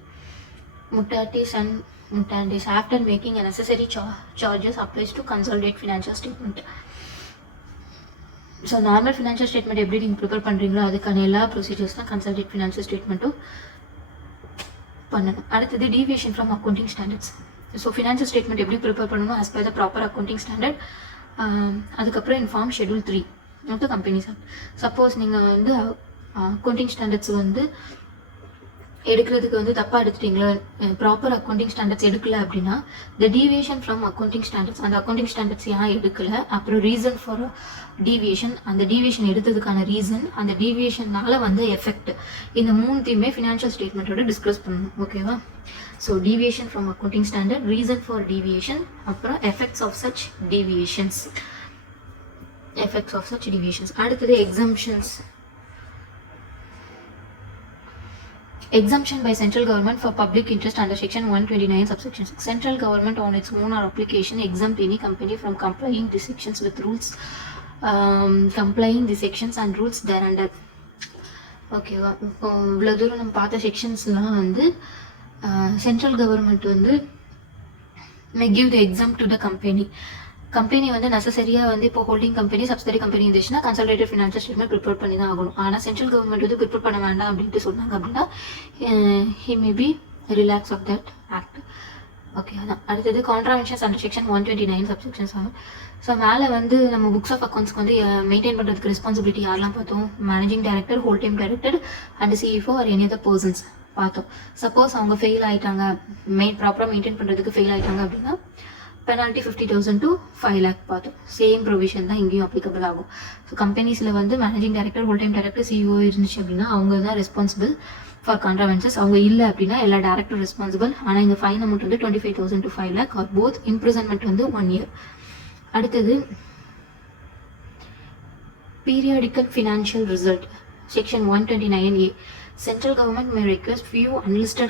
mutatis and mutandis after making a necessary charges applies to consolidate financial statement. So normal financial statement எப்படி நீங்கள் prepare பண்ணுறீங்களோ அதுக்கான எல்லா procedures தான் கன்சாலிடேட் ஃபினான்ஷியல் ஸ்டேட்மெண்ட்டும் பண்ணணும். அடுத்தது deviation from accounting standards. So financial statement எப்படி ப்ரிப்பேர் பண்ணணும் as per the proper accounting standard. அதுக்கப்புறம் in form schedule 3 of the companies act. Suppose நீங்கள் வந்து அக்கௌண்டிங் ஸ்டாண்டர்ட்ஸ் வந்து எடுக்கிறதுக்கு வந்து தப்பாக எடுத்துட்டீங்களா, ப்ராப்பர் அக்கௌண்டிங் ஸ்டாண்டர்ட்ஸ் எடுக்கல அப்படின்னா த டீவியேஷன் ஃப்ரம் அக்கௌண்டிங் ஸ்டாண்டர்ட்ஸ், அந்த அக்கௌண்டிங் ஸ்டாண்டர்ட்ஸ் ஏன் எடுக்கல, அப்புறம் ரீசன் ஃபார் டீவியேஷன், அந்த டீவியேஷன் எடுத்ததுக்கான ரீசன், அந்த டீவியேஷனால வந்து எஃபெக்ட், இந்த 3த்தையுமே ஃபினான்ஷியல் ஸ்டேட்மெண்ட்டோட டிஸ்கஸ் பண்ணணும். ஓகேவா? So deviation from accounting standard, reason for deviation, அப்புறம் எஃபெக்ட்ஸ் ஆஃப் சச் டீவியேஷன்ஸ். அடுத்தது exemptions. Exemption by central government for public interest under section 129 subsection 6. Central government on its own or application exempt any company from complying the sections with rules complying the sections and rules thereunder. ஓகேவா? இப்போ இவ்வளோ தூரம் நம்ம பார்த்த செக்ஷன்ஸ்லாம் வந்து central government வந்து may give the exempt to the company வந்து நெசசரியாக வந்து இப்போ ஹோல்டிங் கம்பெனி சப்சிடரி கம்பெனி இருந்துச்சுன்னா கன்சாலிடேட்டட் ஃபினான்ஷியல் ஸ்டேட்மெண்ட் ப்ரிப்பேர் பண்ணி தான் ஆகணும். ஆனால் சென்ட்ரல் கவர்மெண்ட் வந்து ப்ரிப்பேர் பண்ண வேண்டாம் அப்படின்ட்டு சொன்னாங்க அப்படின்னா he may be relax of that act. Okay, அதான். அடுத்தது கான்ட்ராவென்ஷன்ஸ் அண்டர் செக்ஷன் 129 சப்செக்ஷன் 7. ஸோ மேலே வந்து நம்ம புக்ஸ் ஆஃப் அக்கௌண்ட்ஸ்க்கு வந்து மெயின்டைன் பண்ணுறதுக்கு ரெஸ்பான்சிபிலிட்டி யாரெல்லாம் பார்த்தோம்? Managing director, whole time director and CEO or any other persons பார்த்தோம். சப்போஸ் அவங்க ஃபெயில் ஆகிட்டாங்க, ப்ராப்பராக மெயின்டைன் பண்ணுறதுக்கு ஃபெயில் ஆகிட்டாங்க அப்படின்னா பெனால்ட்டி 50,000 to 5 lakh பார்த்தோம். சேம் ப்ரொவிஷன் தான் இங்கேயும் அப்ளிகபிள் ஆகும். ஸோ கம்பெனிஸில் வந்து managing director, whole time director, CEO இருந்துச்சு அப்படின்னா அவங்க தான் ரெஸ்பான்சிபிள் ஃபார் கான்ட்ராவென்சஸ். அவங்க இல்லை அப்படின்னா எல்லா டேரக்டர் ரெஸ்பான்சிபிள். ஆனால் இங்கே ஃபைன் அமௌண்ட் வந்து 25,000 to 5 lakh or both. Imprisonment வந்து 1 year. அடுத்தது periodical financial result section 129A. Central government may request few unlisted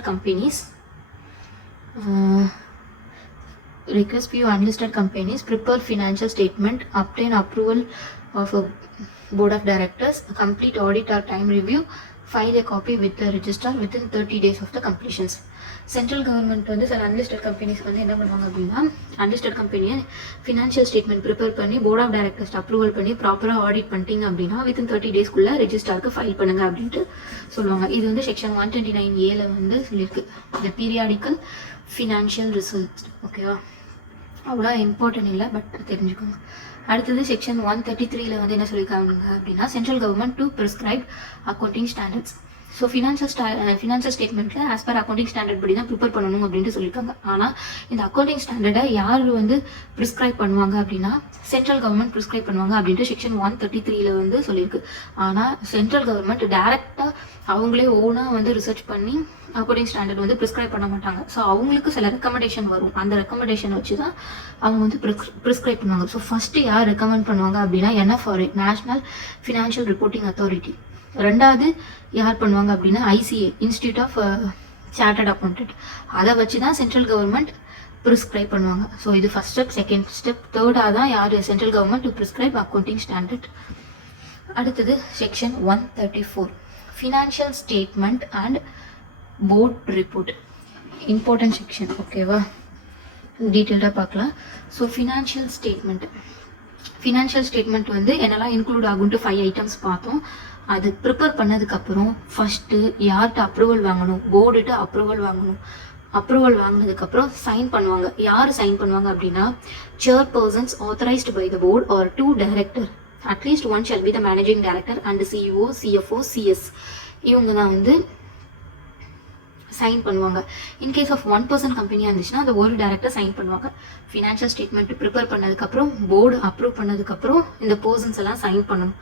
companies prepare financial statement, obtain approval of a board of directors, complete audit or time review, file a copy with the registrar within 30 days of the completions. Central government வந்து சில unlisted companies வந்து என்ன பண்ணுவாங்க அப்படின்னா, unlisted கம்பெனியை financial statement prepare பண்ணி board of directors approval பண்ணி ப்ராப்பராக ஆடிட் பண்ணிட்டீங்க அப்படின்னா வித்தின் 30 daysக்குள்ளே ரெஜிஸ்டாருக்கு ஃபைல் பண்ணுங்க அப்படின்ட்டு சொல்லுவாங்க. இது வந்து செக்ஷன் 129A வந்து சொல்லியிருக்கு. இந்த பீரியாடிக்கல் ஃபினான்ஷியல் ரிசல்ட். ஓகேவா, அவ்வளோ இம்பார்ட்டன்ட் இல்லை, பட் தெரிஞ்சுக்கோங்க. அடுத்தது செக்ஷன் 133 வந்து என்ன சொல்லியிருக்காங்க அப்படின்னா, central government to prescribe accounting standards. So financial ஸ்டேட்மெண்ட்டில் ஆஸ் பர் அக்கௌண்டிங் ஸ்டாண்டர்ட் படி தான் ப்ரிப்பேர் பண்ணணும் அப்படின்ட்டு சொல்லியிருக்காங்க. ஆனால் இந்த அக்கௌண்டிங் ஸ்டாண்டர்டை யார் வந்து ப்ரிஸ்கிரைப் பண்ணுவாங்க அப்படின்னா, சென்ட்ரல் கவர்மெண்ட் ப்ரிஸ்கிரைப் பண்ணுவாங்க அப்படின்ட்டு செக்ஷன் 133 வந்து சொல்லியிருக்கு. ஆனால் சென்ட்ரல் கவர்மெண்ட் டேரெக்டாக அவங்களே ஓனாக வந்து ரிசர்ச் பண்ணி அக்கௌண்டிங் ஸ்டாண்டர்ட் வந்து ப்ரிஸ்கிரைப் பண்ண மாட்டாங்க. ஸோ அவங்களுக்கு சில ரெக்கமெண்டேஷன் வரும். அந்த ரெக்கமெண்டேஷன் வச்சு தான் அவங்க வந்து ப்ரிஸ்கிரைப் பண்ணுவாங்க. ஸோ ஃபஸ்ட்டு யார் ரெக்கமெண்ட் பண்ணுவாங்க அப்படின்னா NFRA, national financial reporting authority. ரெண்டாவது யார் பண்ணுவாங்க அப்படின்னா ICA, institute of chartered accountant. அதை வச்சு தான் சென்ட்ரல் கவர்மெண்ட் ப்ரிஸ்கிரைப் பண்ணுவாங்க. ஸோ இது ஃபர்ஸ்ட் ஸ்டெப். செகண்ட் ஸ்டெப், தேர்டாக தான் யார் central government to prescribe accounting standard. அடுத்தது section 134 financial statement and board report. Important section. ஓகேவா, டீட்டெயில்டாக பார்க்கலாம். ஸோ ஃபினான்ஷியல் ஸ்டேட்மெண்ட் வந்து என்னெல்லாம் இன்க்ளூட் ஆகுன்ட்டு 5 items பார்த்தோம். அது ப்ரிப்பேர் பண்ணதுக்கப்புறம் ஃபஸ்ட்டு யார்கிட்ட அப்ரூவல் வாங்கணும், போர்டுகிட்ட அப்ரூவல் வாங்கணும். அப்ரூவல் வாங்கினதுக்கப்புறம் சைன் பண்ணுவாங்க. யார் சைன் பண்ணுவாங்க அப்படின்னா, chairpersons authorised by the board or 2 director. At least 1 shall be the managing director and CEO, CFO, CS. இவங்க தான் வந்து சைன் பண்ணுவாங்க. இன்கேஸ் ஆஃப் 1% கம்பெனியாக இருந்துச்சுன்னா அந்த ஒரு டேரக்டர் சைன் பண்ணுவாங்க. ஃபினான்ஷியல் ஸ்டேட்மெண்ட் ப்ரிப்பேர் பண்ணதுக்கப்புறம் போர்டு அப்ரூவ் பண்ணதுக்கப்புறம் இந்த பர்சன்ஸ் எல்லாம் சைன் பண்ணணும்.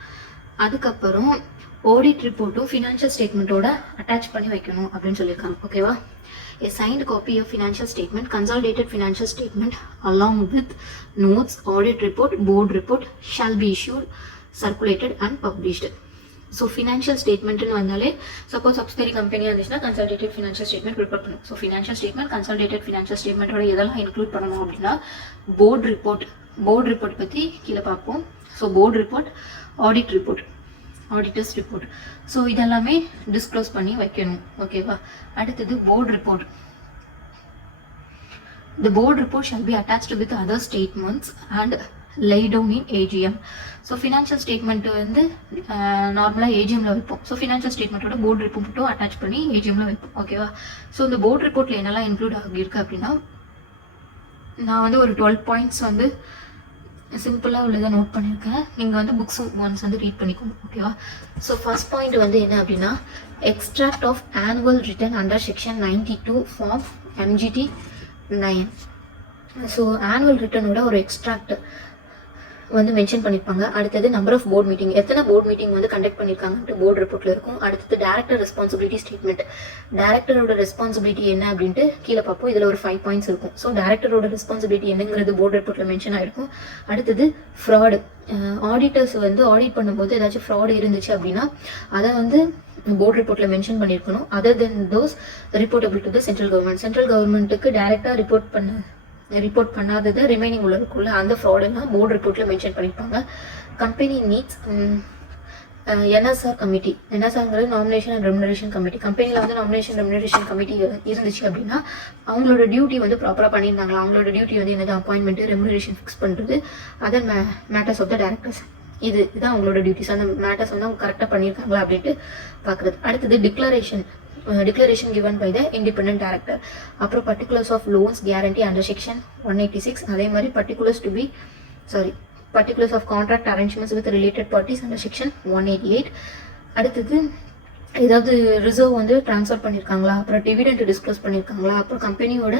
அதுக்கப்புறம் ஆடிட் ரிப்போர்ட்டும் ஃபினான்ஷியல் ஸ்டேட்மெண்ட்டோட அட்டாச் பண்ணி வைக்கணும் அப்படின்னு சொல்லியிருக்காங்க. ஓகேவா, a signed copy of financial statement, consolidated financial statement along with notes, audit report, board report shall be issued, circulated and published. So financial ஸ்டேட்மெண்ட்னு வந்தாலே சப்போஸ் சப்சிடரி கம்பெனியாக இருந்துச்சுன்னா கன்சாலிடேட்டட் ஃபினான்ஷியல் ஸ்டேட்மெண்ட் ப்ரிப்பேர் பண்ணணும். So financial statement, consolidated financial ஸ்டேட்மெண்ட்டோட எதெல்லாம் include பண்ணணும் அப்படின்னா, board report பற்றி கீழே பார்ப்போம். So board report, audit report, auditors report. So இதெல்லாமே டிஸ்க்ளோஸ் பண்ணி வைக்கணும். ஓகேவா, அடுத்தது board report. The board report shall be attached with other statements and laid down in AGM. So financial statement வந்து நார்மலாக ஏஜிஎம்ல வைப்போம். ஸோ ஃபினான்ஷியல் ஸ்டேட்மெண்ட்டோட போர்ட் ரிப்போர்ட்டும் அட்டாச் பண்ணி ஏஜிஎம்ல வைப்போம். ஓகேவா, ஸோ இந்த போர்ட் ரிப்போர்ட்டில் என்னெல்லாம் இன்க்ளூட் ஆகியிருக்கு அப்படின்னா, நான் வந்து ஒரு 12 points வந்து சிம்பிளாக உள்ளதை நோட் பண்ணியிருக்கேன். நீங்கள் வந்து புக்ஸ் ஒன்ஸ் வந்து ரீட் பண்ணிக்கோங்க. ஓகேவா, ஸோ ஃபர்ஸ்ட் பாயிண்ட் வந்து என்ன அப்படின்னா, extract of annual return under section 92 form MGT 9. So annual ரிட்டர்னோட ஒரு எக்ஸ்ட்ராக்ட் வந்து மென்ஷன் பண்ணியிருப்பாங்க. அடுத்தது நம்பர் ஆஃப் போர்ட் மீட்டிங், எத்தனை போர்ட் மீட்டிங் வந்து கண்டக்ட் பண்ணியிருக்காங்கன்ட்டு போர்ட் ரிப்போர்ட்டில் இருக்கும். அடுத்தது டேரக்டர் ரெஸ்பான்சிபிலிட்டி ஸ்டேட்மெண்ட், டேரக்டரோட ரெஸ்பான்சிபிலிட்டி என்ன அப்படின்ட்டு கீழே பார்ப்போம். இதில் ஒரு 5 points இருக்கும். ஸோ டேரக்டரோட ரெஸ்பான்சிபிலிட்டி என்னங்கிறது போர்ட் ரிப்போர்ட்டில் மென்ஷன் ஆகிருக்கும். அடுத்தது ஃப்ராடு, ஆடிட்டர்ஸ் வந்து ஆடிட் பண்ணும்போது ஏதாச்சும் ஃப்ராடு இருந்துச்சு அப்படின்னா அதை வந்து போர்ட் ரிப்போர்ட்டில் மென்ஷன் பண்ணியிருக்கணும். Other than those reportable to the central கவர்மெண்ட்டுக்கு டேரெக்டாக ரிப்போர்ட் பண்ணாதது ரிமைனிங் உள்ள இருக்குள்ள அந்த ஃப்ராடெல்லாம் போர்ட் ரிப்போர்ட்டில் மென்ஷன் பண்ணியிருப்பாங்க. கம்பெனி நீட்ஸ் NSR கமிட்டி, NSRங்கிறது நாமினேஷன் அண்ட் ரெமுனரேஷன் கமிட்டி. கம்பெனியில் வந்து நாமினேஷன் ரெமுனரேஷன் கமிட்டி இருந்துச்சு அப்படின்னா அவங்களோட டியூட்டி வந்து ப்ராப்பராக பண்ணியிருந்தாங்களா, அவங்களோட டியூட்டி வந்து என்னது, அப்பாயின்மெண்ட்டு, ரெமுனரேஷன் ஃபிக்ஸ் பண்ணுறது, other matters of the directors. இதுதான் அவங்களோட டியூட்டிஸ். அந்த மேட்டர்ஸ் வந்து அவங்க கரெக்டாக பண்ணியிருக்காங்களா அப்படின்ட்டு பார்க்குறது. அடுத்தது declaration given by the independent director. அப்புறம் particulars of loans guarantee under section 186. அதே மாதிரி particulars of contract arrangements with related parties under section 188. அடுத்தது ஏதாவது ரிசர்வ் வந்து ட்ரான்ஸ்ஃபர் பண்ணியிருக்காங்களா, அப்புறம் டிவிடெண்ட் டிஸ்க்ளோஸ் பண்ணியிருக்காங்களா, அப்புறம் கம்பெனியோட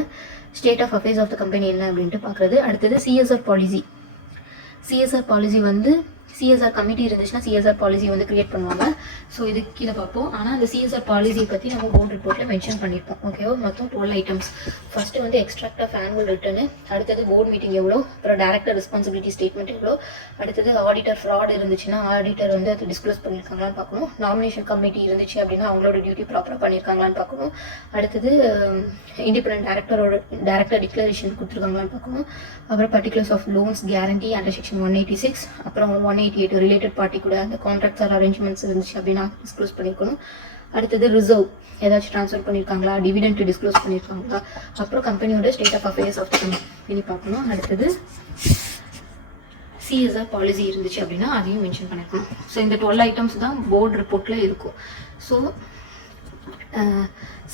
state of affairs of the company என்ன அப்படின்ட்டு பார்க்குறது. அடுத்தது சிஎஸ்ஆர் பாலிசி. சிஎஸ்ஆர் பாலிசி வந்து சிஎஸ்ஆர் கமிட்டி இருந்துச்சுன்னா சிஎஸ்ஆர் பாலிசி வந்து கிரியேட் பண்ணுவாங்க. ஸோ இது கீழே பார்ப்போம். ஆனால் அந்த சிஎஸ்ஆர் பாலிசியை பற்றி நம்ம போர்ட் ரிப்போர்ட்டில் மென்ஷன் பண்ணியிருப்போம். ஓகேவா, மொத்தம் 12 ஐட்டம்ஸ். ஃபஸ்ட்டு வந்து எக்ஸ்ட்ராக்ட் ஆஃப் ஆனுவல் ரிட்டர்னு, அடுத்தது போர்ட் மீட்டிங் எவ்வளோ, அப்புறம் டேரக்டர் ரெஸ்பான்சிபிலிட்டி ஸ்டேட்மெண்ட் எவ்வளோ, அடுத்தது ஆடிட்டர் ஃப்ராட் இருந்துச்சுன்னா ஆடிட்டர் வந்து அது டிஸ்க்ளோஸ் பண்ணியிருக்காங்களான்னு பார்க்கணும். நாமினேஷன் கமிட்டி இருந்துச்சு அப்படின்னா அவங்களோட டியூட்டி ப்ராப்பராக பண்ணியிருக்காங்களான்னு பார்க்கணும். அடுத்தது இண்டிபெண்டன்ட் டேரக்டர் டிக்ளரேஷன் கொடுத்துருக்காங்களான்னு பார்க்கணும். அப்புறம் particulars of loans guarantee under section 186, அப்புறம் 188 ரிலேட்டட் பார்ட்டி கூட அந்த கான்ட்ராக்ட்ஸ் ஆர் அரேஞ்ச்மெண்ட்ஸ் இருந்துச்சு அப்படின்னா டிஸ்க்ளோஸ் பண்ணியிருக்கணும். அடுத்தது ரிசர்வ் ஏதாச்சும் ட்ரான்ஸ்ஃபர் பண்ணியிருக்காங்களா, டிவிடெண்ட் டிஸ்க்ளோஸ் பண்ணியிருக்காங்களா, அப்புறம் கம்பெனியோட state of affairs of the company பார்க்கணும். அடுத்தது சிஎஸ்ஆர் பாலிசி இருந்துச்சு அப்படின்னா அதையும் மென்ஷன் பண்ணியிருக்கணும். ஸோ இந்த 12 ஐட்டம்ஸ் தான் போர்டு ரிப்போர்ட்டில் இருக்கும். ஸோ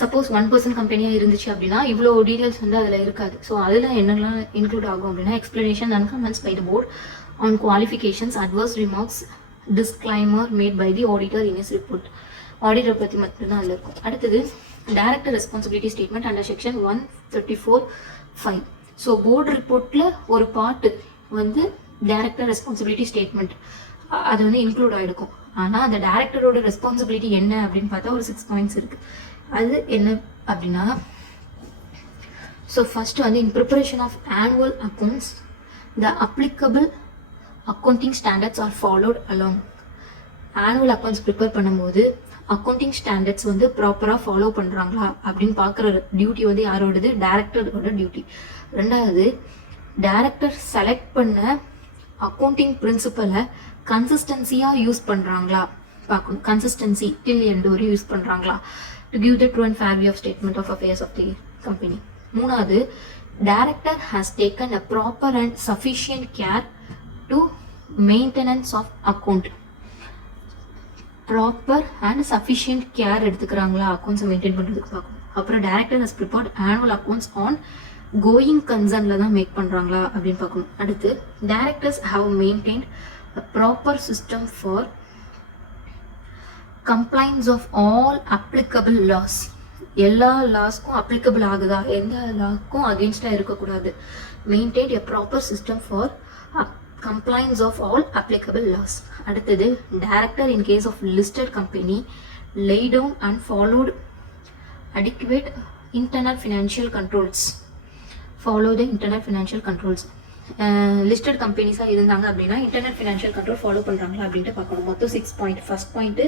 சப்போஸ் 1% கம்பெனியாக இருந்துச்சு அப்படின்னா இவ்வளோ டீட்டெயில்ஸ் வந்து அதில் இருக்காது. ஸோ அதில் என்னெல்லாம் இன்க்ளூட் ஆகும் அப்படின்னா explanation and comments by the board on qualifications, adverse remarks, disclaimer made by the auditor in his report. Auditor பற்றி மட்டும்தான் அதில் இருக்கும். அடுத்தது director responsibility statement under section 134(5). So board ரிப்போர்ட்டில் ஒரு பார்ட்டு வந்து டைரக்டர் ரெஸ்பான்சிபிலிட்டி ஸ்டேட்மெண்ட் அது வந்து இன்க்ளூட் ஆகிருக்கும். ஆனால் அந்த டைரக்டரோட ரெஸ்பான்சிபிலிட்டி என்ன அப்படின்னு பார்த்தா ஒரு 6 பாயிண்ட்ஸ் இருக்குது. அது என்ன அப்படின்னா, ஸோ ஃபர்ஸ்ட் வந்து in preparation of annual accounts the applicable accounting standards are followed along. Annual accounts prepare பண்ணும்போது அக்கௌண்டிங் ஸ்டாண்டர்ட்ஸ் வந்து ப்ராப்பராக ஃபாலோ பண்ணுறாங்களா அப்படின்னு பார்க்குற டியூட்டி வந்து யாரோடது, டைரக்டரோட டியூட்டி. ரெண்டாவது, டைரக்டர் செலக்ட் பண்ண அக்கௌண்டிங் பிரின்சிபலை கன்சிஸ்டன்சியாக யூஸ் பண்ணுறாங்களா பார்க்கணும். கன்சிஸ்டன்சி டில் எண்ட் வரையும் யூஸ் பண்ணுறாங்களா, to give the true and fair view of statement of affairs of the company. மூணாவது, director has taken a proper and sufficient care to maintenance of account. Proper and sufficient care எடுத்துக்கிறாங்களா அக்கௌண்ட்ஸை maintain பண்ணுறதுக்கு பார்க்கணும். அப்புறம் director has prepared annual accounts on going concernல தான் make பண்ணுறாங்களா அப்படின்னு பார்க்கணும். அடுத்து directors have maintained a proper system for compliance of all applicable laws. எல்லா லாஸ்க்கும் அப்ளிகபிள் ஆகுதா, எந்த லாக்கும் அகெயின்ஸ்டாக இருக்கக்கூடாது. Maintain a proper system for compliance of all applicable laws. அடுத்தது director in case of listed company lay down and followed adequate internal financial controls. Follow the internal financial controls. Listed கம்பெனிஸாக இருந்தாங்க அப்படின்னா internal financial control follow பண்ணுறாங்களா அப்படின்ட்டு பார்க்கணும். மொத்தம் 6 point. First point,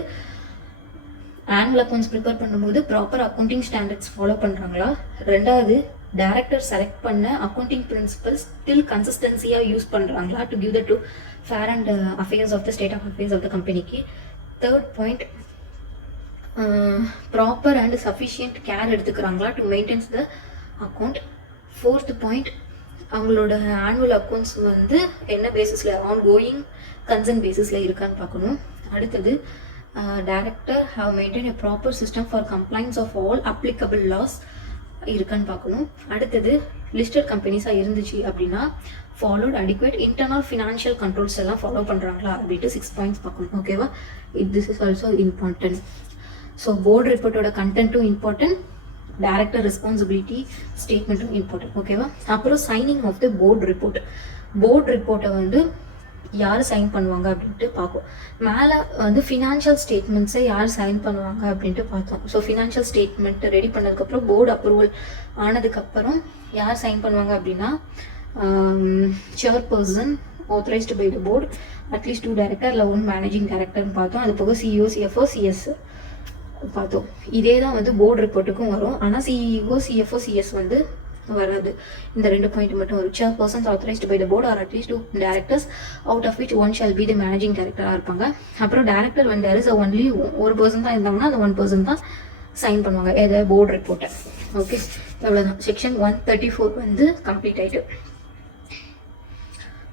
annual accounts prepare பண்ணும்போது proper accounting standards follow பண்ணுறாங்களா. ரெண்டாவது, டைரக்டர் செலக்ட் பண்ண அக்கௌண்டிங் பிரின்சிபல்ஸ் ஸ்டில் கன்சிஸ்டன்சியாக யூஸ் பண்ணுறாங்களா to give the to fair and affairs of the state of affairs of the கம்பெனிக்கு. Third point, proper and sufficient care எடுத்துக்கிறாங்களா to maintains the account. Fourth point, அவங்களோட ஆனுவல் அக்கௌண்ட்ஸ் வந்து என்ன பேசிஸில், ஆன் கோயிங் கன்சர்ன் பேசிஸில் இருக்கான்னு பார்க்கணும். அடுத்தது, director have maintained a proper system for compliance of all applicable laws இருக்கான்னு பார்க்கணும். அடுத்தது, லிஸ்டட் கம்பெனிஸாக இருந்துச்சு அப்படின்னா followed adequate internal financial controls எல்லாம் ஃபாலோ பண்ணுறாங்களா அப்படின்ட்டு 6 பாயிண்ட்ஸ் பார்க்கணும். ஓகேவா, this is also important. So board ரிப்போர்ட்டோட கண்டென்ட்டும் இம்பார்ட்டன்ட், டைரக்டர் ரெஸ்பான்சிபிலிட்டி ஸ்டேட்மெண்ட்டும் இம்பார்ட்டன்ட். ஓகேவா, அப்புறம் signing of the board report. Board ரிப்போர்ட்டை வந்து யார் சைன் பண்ணுவாங்க அப்படின்ட்டு பார்ப்போம். மேலே வந்து ஃபினான்ஷியல் ஸ்டேட்மெண்ட்ஸை யார் சைன் பண்ணுவாங்க அப்படின்ட்டு பார்த்தோம். ஸோ ஃபினான்ஷியல் ஸ்டேட்மெண்ட் ரெடி பண்ணதுக்கப்புறம் போர்டு அப்ரூவல் ஆனதுக்கப்புறம் யார் சைன் பண்ணுவாங்க அப்படின்னா chairperson authorised by the board, at least 2 director இல்லை 1 மேனேஜிங் டைரக்டர்னு பார்த்தோம். அது போக சிஇஓ, சிஎஃப்ஓ, சிஎஸ் பார்த்தோம். இதே தான் வந்து போர்டு ரிப்போர்ட்டுக்கும் வரும். ஆனால் சிஇஓ, சிஎஃப்ஓ, சிஎஸ் வந்து வராது. இந்த 2 பாயிண்ட் மட்டும் வரும். Chairpersons authorised by the board or at least 2 directors out of which 1 shall be the managing டைரக்டராக இருப்பாங்க. அப்புறம் டைரக்டர் வந்து தேர் இஸ் ஒன்லி ஒரு பர்சன் தான் இருந்தாங்கன்னா அந்த 1 பர்சன் தான் சைன் பண்ணுவாங்க எதை, போர்டு ரிப்போர்ட்டை. ஓகே, எவ்வளோதான். செக்ஷன் 134 வந்து கம்ப்ளீட் ஆகிட்டு.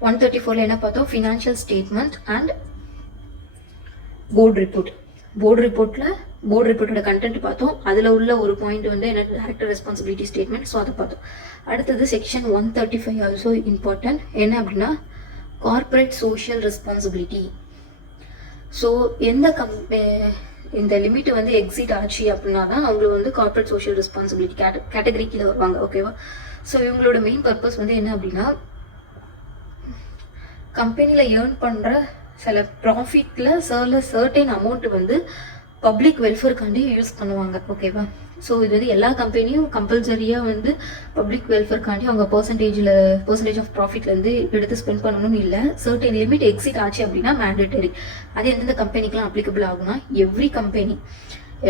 134ல் என்ன பார்த்தோம், financial statement and board report. Board ரிப்போர்ட்டோட கண்டென்ட் பார்த்தோம். அதில் உள்ள ஒரு பாயிண்ட் வந்து என்ன, டைரக்டர் ரெஸ்பான்சிபிலிட்டி ஸ்டேட்மெண்ட். ஸோ அதை பார்த்தோம். அடுத்தது செக்ஷன் 135 ஆல்சோ இம்பார்ட்டன்ட். என்ன அப்படின்னா கார்பரேட் சோஷியல் ரெஸ்பான்சிபிலிட்டி. ஸோ எந்த இந்த லிமிட் வந்து எக்ஸிட் ஆச்சு அப்படின்னா தான் அவங்க வந்து கார்ப்பரேட் சோஷியல் ரெஸ்பான்சிபிலிட்டி கேட்டகரி கீழே வருவாங்க. ஓகேவா? ஸோ இவங்களோட மெயின் பர்பஸ் வந்து என்ன அப்படின்னா, கம்பெனியில் ஏர்ன் பண்ணுற சில ப்ராஃபிட்டில் சர்டைன் அமௌண்ட் வந்து பப்ளிக் வெல்ஃபேர்க்காண்டி யூஸ் பண்ணுவாங்க. ஓகேவா? ஸோ இது வந்து எல்லா கம்பெனியும் கம்பல்சரியாக வந்து பப்ளிக் வெல்ஃபேர்க்காண்டி அவங்க பர்சன்டேஜ் ஆஃப் ப்ராஃபிட்லேருந்து எடுத்து ஸ்பெண்ட் பண்ணணும்னு இல்லை. சர்டைன் லிமிட் எக்ஸிட் ஆச்சு அப்படின்னா மேண்டேட்டரி. அது எந்தெந்த கம்பெனிக்கெலாம் அப்ளிகபிள் ஆகுனா, எவ்ரி கம்பெனி,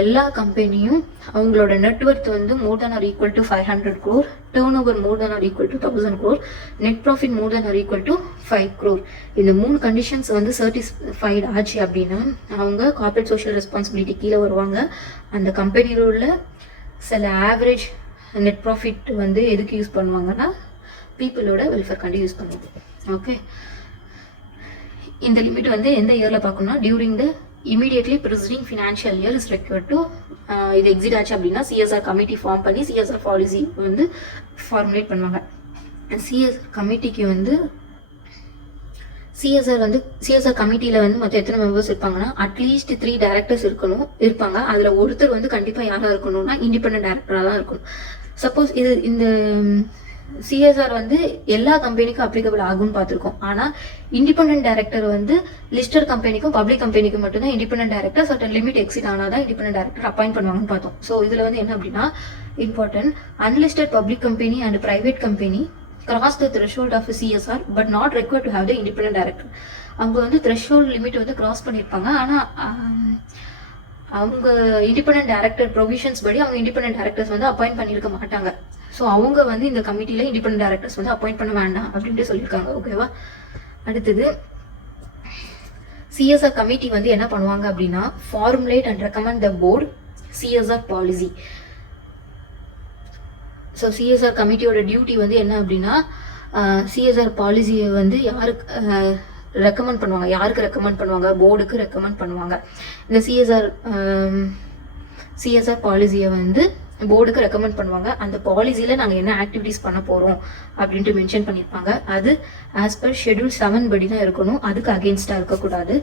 எல்லா கம்பெனியும் அவங்களோட நெட்வொர்த் வந்து more than or equal to 500 crore, turnover more than or equal to 1000 crore, net profit more than or equal to 5 crore. இந்த 3 கண்டிஷன்ஸ் வந்து சர்டிஃபைட் ஆச்சு அப்படின்னா அவங்க கார்ப்பரேட் சோஷியல் ரெஸ்பான்சிபிலிட்டி கீழே வருவாங்க. அந்த கம்பெனியில் உள்ள சில ஆவரேஜ் நெட் ப்ராஃபிட் வந்து எதுக்கு யூஸ் பண்ணுவாங்கன்னா பீப்புளோட வெல்ஃபேர்க்காண்டி யூஸ் பண்ணுவாங்க. ஓகே, இந்த லிமிட் வந்து எந்த இயரில் பார்க்கணும்னா during the immediately preceding financial year is required to இது எக்ஸிட் ஆச்சு அப்படின்னா சிஎஸ்ஆர் கமிட்டி ஃபார்ம் பண்ணி சிஎஸ்ஆர் பாலிசி வந்து ஃபார்முலேட் பண்ணுவாங்க. சிஎஸ்ஆர் கமிட்டிக்கு வந்து சிஎஸ்ஆர் கமிட்டியில் வந்து மொத்தம் எத்தனை மெம்பர்ஸ் இருப்பாங்கன்னா அட்லீஸ்ட் 3 டைரக்டர்ஸ் இருப்பாங்க. அதில் ஒருத்தர் வந்து கண்டிப்பாக யாராக இருக்கணும்னா இண்டிபெண்டன்ட் டைரக்டராக தான் இருக்கணும். சப்போஸ் இந்த சிஎஸ்ஆர் வந்து எல்லா கம்பெனிக்கும் அப்ளிகபிள் ஆகும்னு பார்த்துருக்கோம். ஆனால் இண்டிபெண்டன்ட் டைரக்டர் வந்து லிஸ்டட் கம்பெனிக்கும் பப்ளிக் கம்பெனிக்கும் மட்டும்தான் independent director certain limit exit ஆனால் தான் இண்டிபெண்டன்ட் டைரக்டர் அப்பாயிண்ட் பண்ணுவாங்கன்னு பார்த்தோம். ஸோ இதில் வந்து என்ன அப்படின்னா important, unlisted public company and private company cross the threshold of CSR but not required to have the independent director. அவங்க வந்து threshold லிமிட் வந்து கிராஸ் பண்ணியிருப்பாங்க. ஆனால் அவங்க இண்டிபெண்டன்ட் டைரக்டர் ப்ரொவிஷன்ஸ் படி அவங்க இண்டிபெண்டன்ட் டைரக்டர்ஸ் வந்து அப்பாயிண்ட் பண்ணியிருக்க மாட்டாங்க. ஸோ அவங்க வந்து இந்த கமிட்டியில் இண்டிபெண்டன்ட் டைரக்டர்ஸ் வந்து அப்பாயிண்ட் பண்ண வேண்டாம் அப்படின்ட்டு சொல்லியிருக்காங்க. ஓகேவா? அடுத்தது சிஎஸ்ஆர் கமிட்டி வந்து என்ன பண்ணுவாங்க அப்படின்னா formulate and recommend the board CSR policy. So CSR கமிட்டியோட டியூட்டி வந்து என்ன அப்படின்னா சிஎஸ்ஆர் பாலிசியை வந்து யாருக்கு ரெக்கமெண்ட் பண்ணுவாங்க, போர்டுக்கு ரெக்கமெண்ட் பண்ணுவாங்க. இந்த சிஎஸ்ஆர் பாலிசியை வந்து போர்டுக்கு ரெக்கமெண்ட் பண்ணுவாங்க. அந்த பாலிசியில் நாங்கள் என்ன ஆக்டிவிட்டீஸ் பண்ண போகிறோம் அப்படின்ட்டு மென்ஷன் பண்ணியிருப்பாங்க. அது ஆஸ் பர் ஷெட்யூல் 7 படி தான் இருக்கணும், அதுக்கு அகெயின்ஸ்டாக இருக்கக்கூடாது.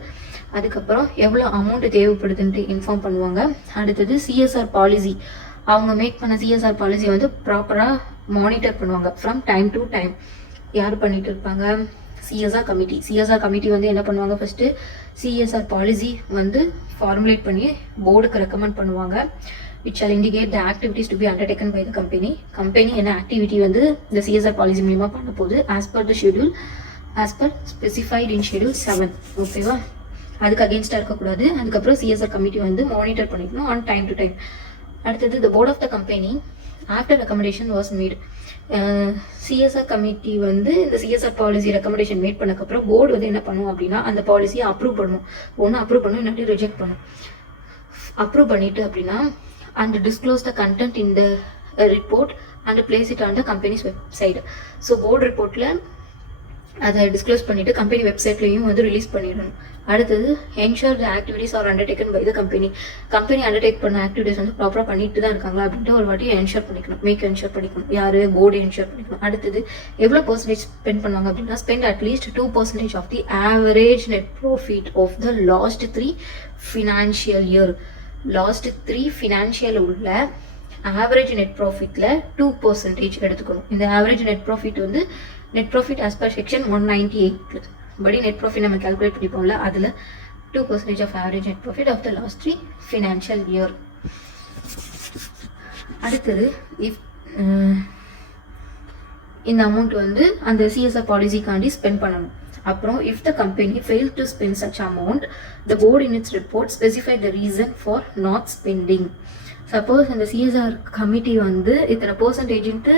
அதுக்கப்புறம் எவ்வளோ அமௌண்ட் தேவைப்படுதுன்ட்டு இன்ஃபார்ம் பண்ணுவாங்க. அடுத்தது சிஎஸ்ஆர் பாலிசி, அவங்க மேக் பண்ண சிஎஸ்ஆர் பாலிசி வந்து ப்ராப்பராக மானிட்டர் பண்ணுவாங்க ஃப்ரம் டைம் டு டைம். யார் பண்ணிட்டு இருப்பாங்க? சிஎஸ்ஆர் கமிட்டி வந்து என்ன பண்ணுவாங்க, ஃபர்ஸ்ட் சிஎஸ்ஆர் பாலிசி வந்து ஃபார்முலேட் பண்ணி போர்டுக்கு ரெக்கமெண்ட் பண்ணுவாங்க. which shall indicate the activities to be undertaken by the company. Company என்ன ஆக்டிவிட்டி வந்து இந்த சிஎஸ்ஆர் பாலிசி மூலமா பண்ண போகுது as per specified in schedule 7. ஓகேவா? அதுக்கு அகேன்ஸ்டாக இருக்கக்கூடாது. அதுக்கப்புறம் சிஎஸ்ஆர் கமிட்டி வந்து மானிட்டர் பண்ணிக்கணும் ஆன் டைம் டு டைம். அடுத்தது the board of the company after recommendation was made. CSR committee வந்து இந்த சிஎஸ்ஆர் பாலிசி ரெக்கமெண்டேஷன் மேட் பண்ணக்கப்புறம் போர்டு வந்து என்ன பண்ணும் அப்படின்னா அந்த பாலிசியை அப்ரூவ் பண்ணணும். ஒன்று அப்ரூவ் பண்ணணும், இல்லாட்டி ரிஜெக்ட் பண்ணும். அப்ரூவ் பண்ணிட்டு அப்படின்னா and disclose the content in the report and place it on the company's website. So board ரிப்போர்ட்டில் அதை டிஸ்க்ளோஸ் பண்ணிவிட்டு கம்பெனி வெப்சைட்லையும் வந்து ரிலீஸ் பண்ணிடணும். அடுத்தது ensure the activities are undertaken by the company. Company undertake பண்ண ஆக்டிவிட்டிஸ் வந்து ப்ராப்பராக பண்ணிட்டு தான் இருக்காங்களா அப்படின்ட்டு ஒரு வாட்டி என்ஷூர் பண்ணிக்கணும். யார்? போர்டு என்ஷூர் பண்ணிக்கணும். அடுத்தது எவ்வளோ பர்சன்டேஜ் ஸ்பெண்ட் பண்ணுவாங்க அப்படின்னா spend at least 2% of the average net profit of the last 3 financial year. Last 3 financial உள்ள ஆவரேஜ் நெட் ப்ராஃபிட்ல 2% எடுத்துக்கணும். இந்த ஆவரேஜ் நெட் ப்ராஃபிட் வந்து net profit as per section 198 படி நெட் ப்ராஃபிட் நம்ம கால்குலேட் பண்ணிப்போம்ல, அதில் 2% of average net profit of the last 3 financial year. அடுத்தது இந்த அமௌண்ட் வந்து அந்த சிஎஸ்ஆர் பாலிசிக்காண்டி ஸ்பெண்ட் பண்ணணும். அப்புறம் if the company failed to spend such amount, the board in its report specified the reason for not spending. Suppose இந்த CSR committee வந்து இத்தனை பர்சன்டேஜ்ன்ட்டு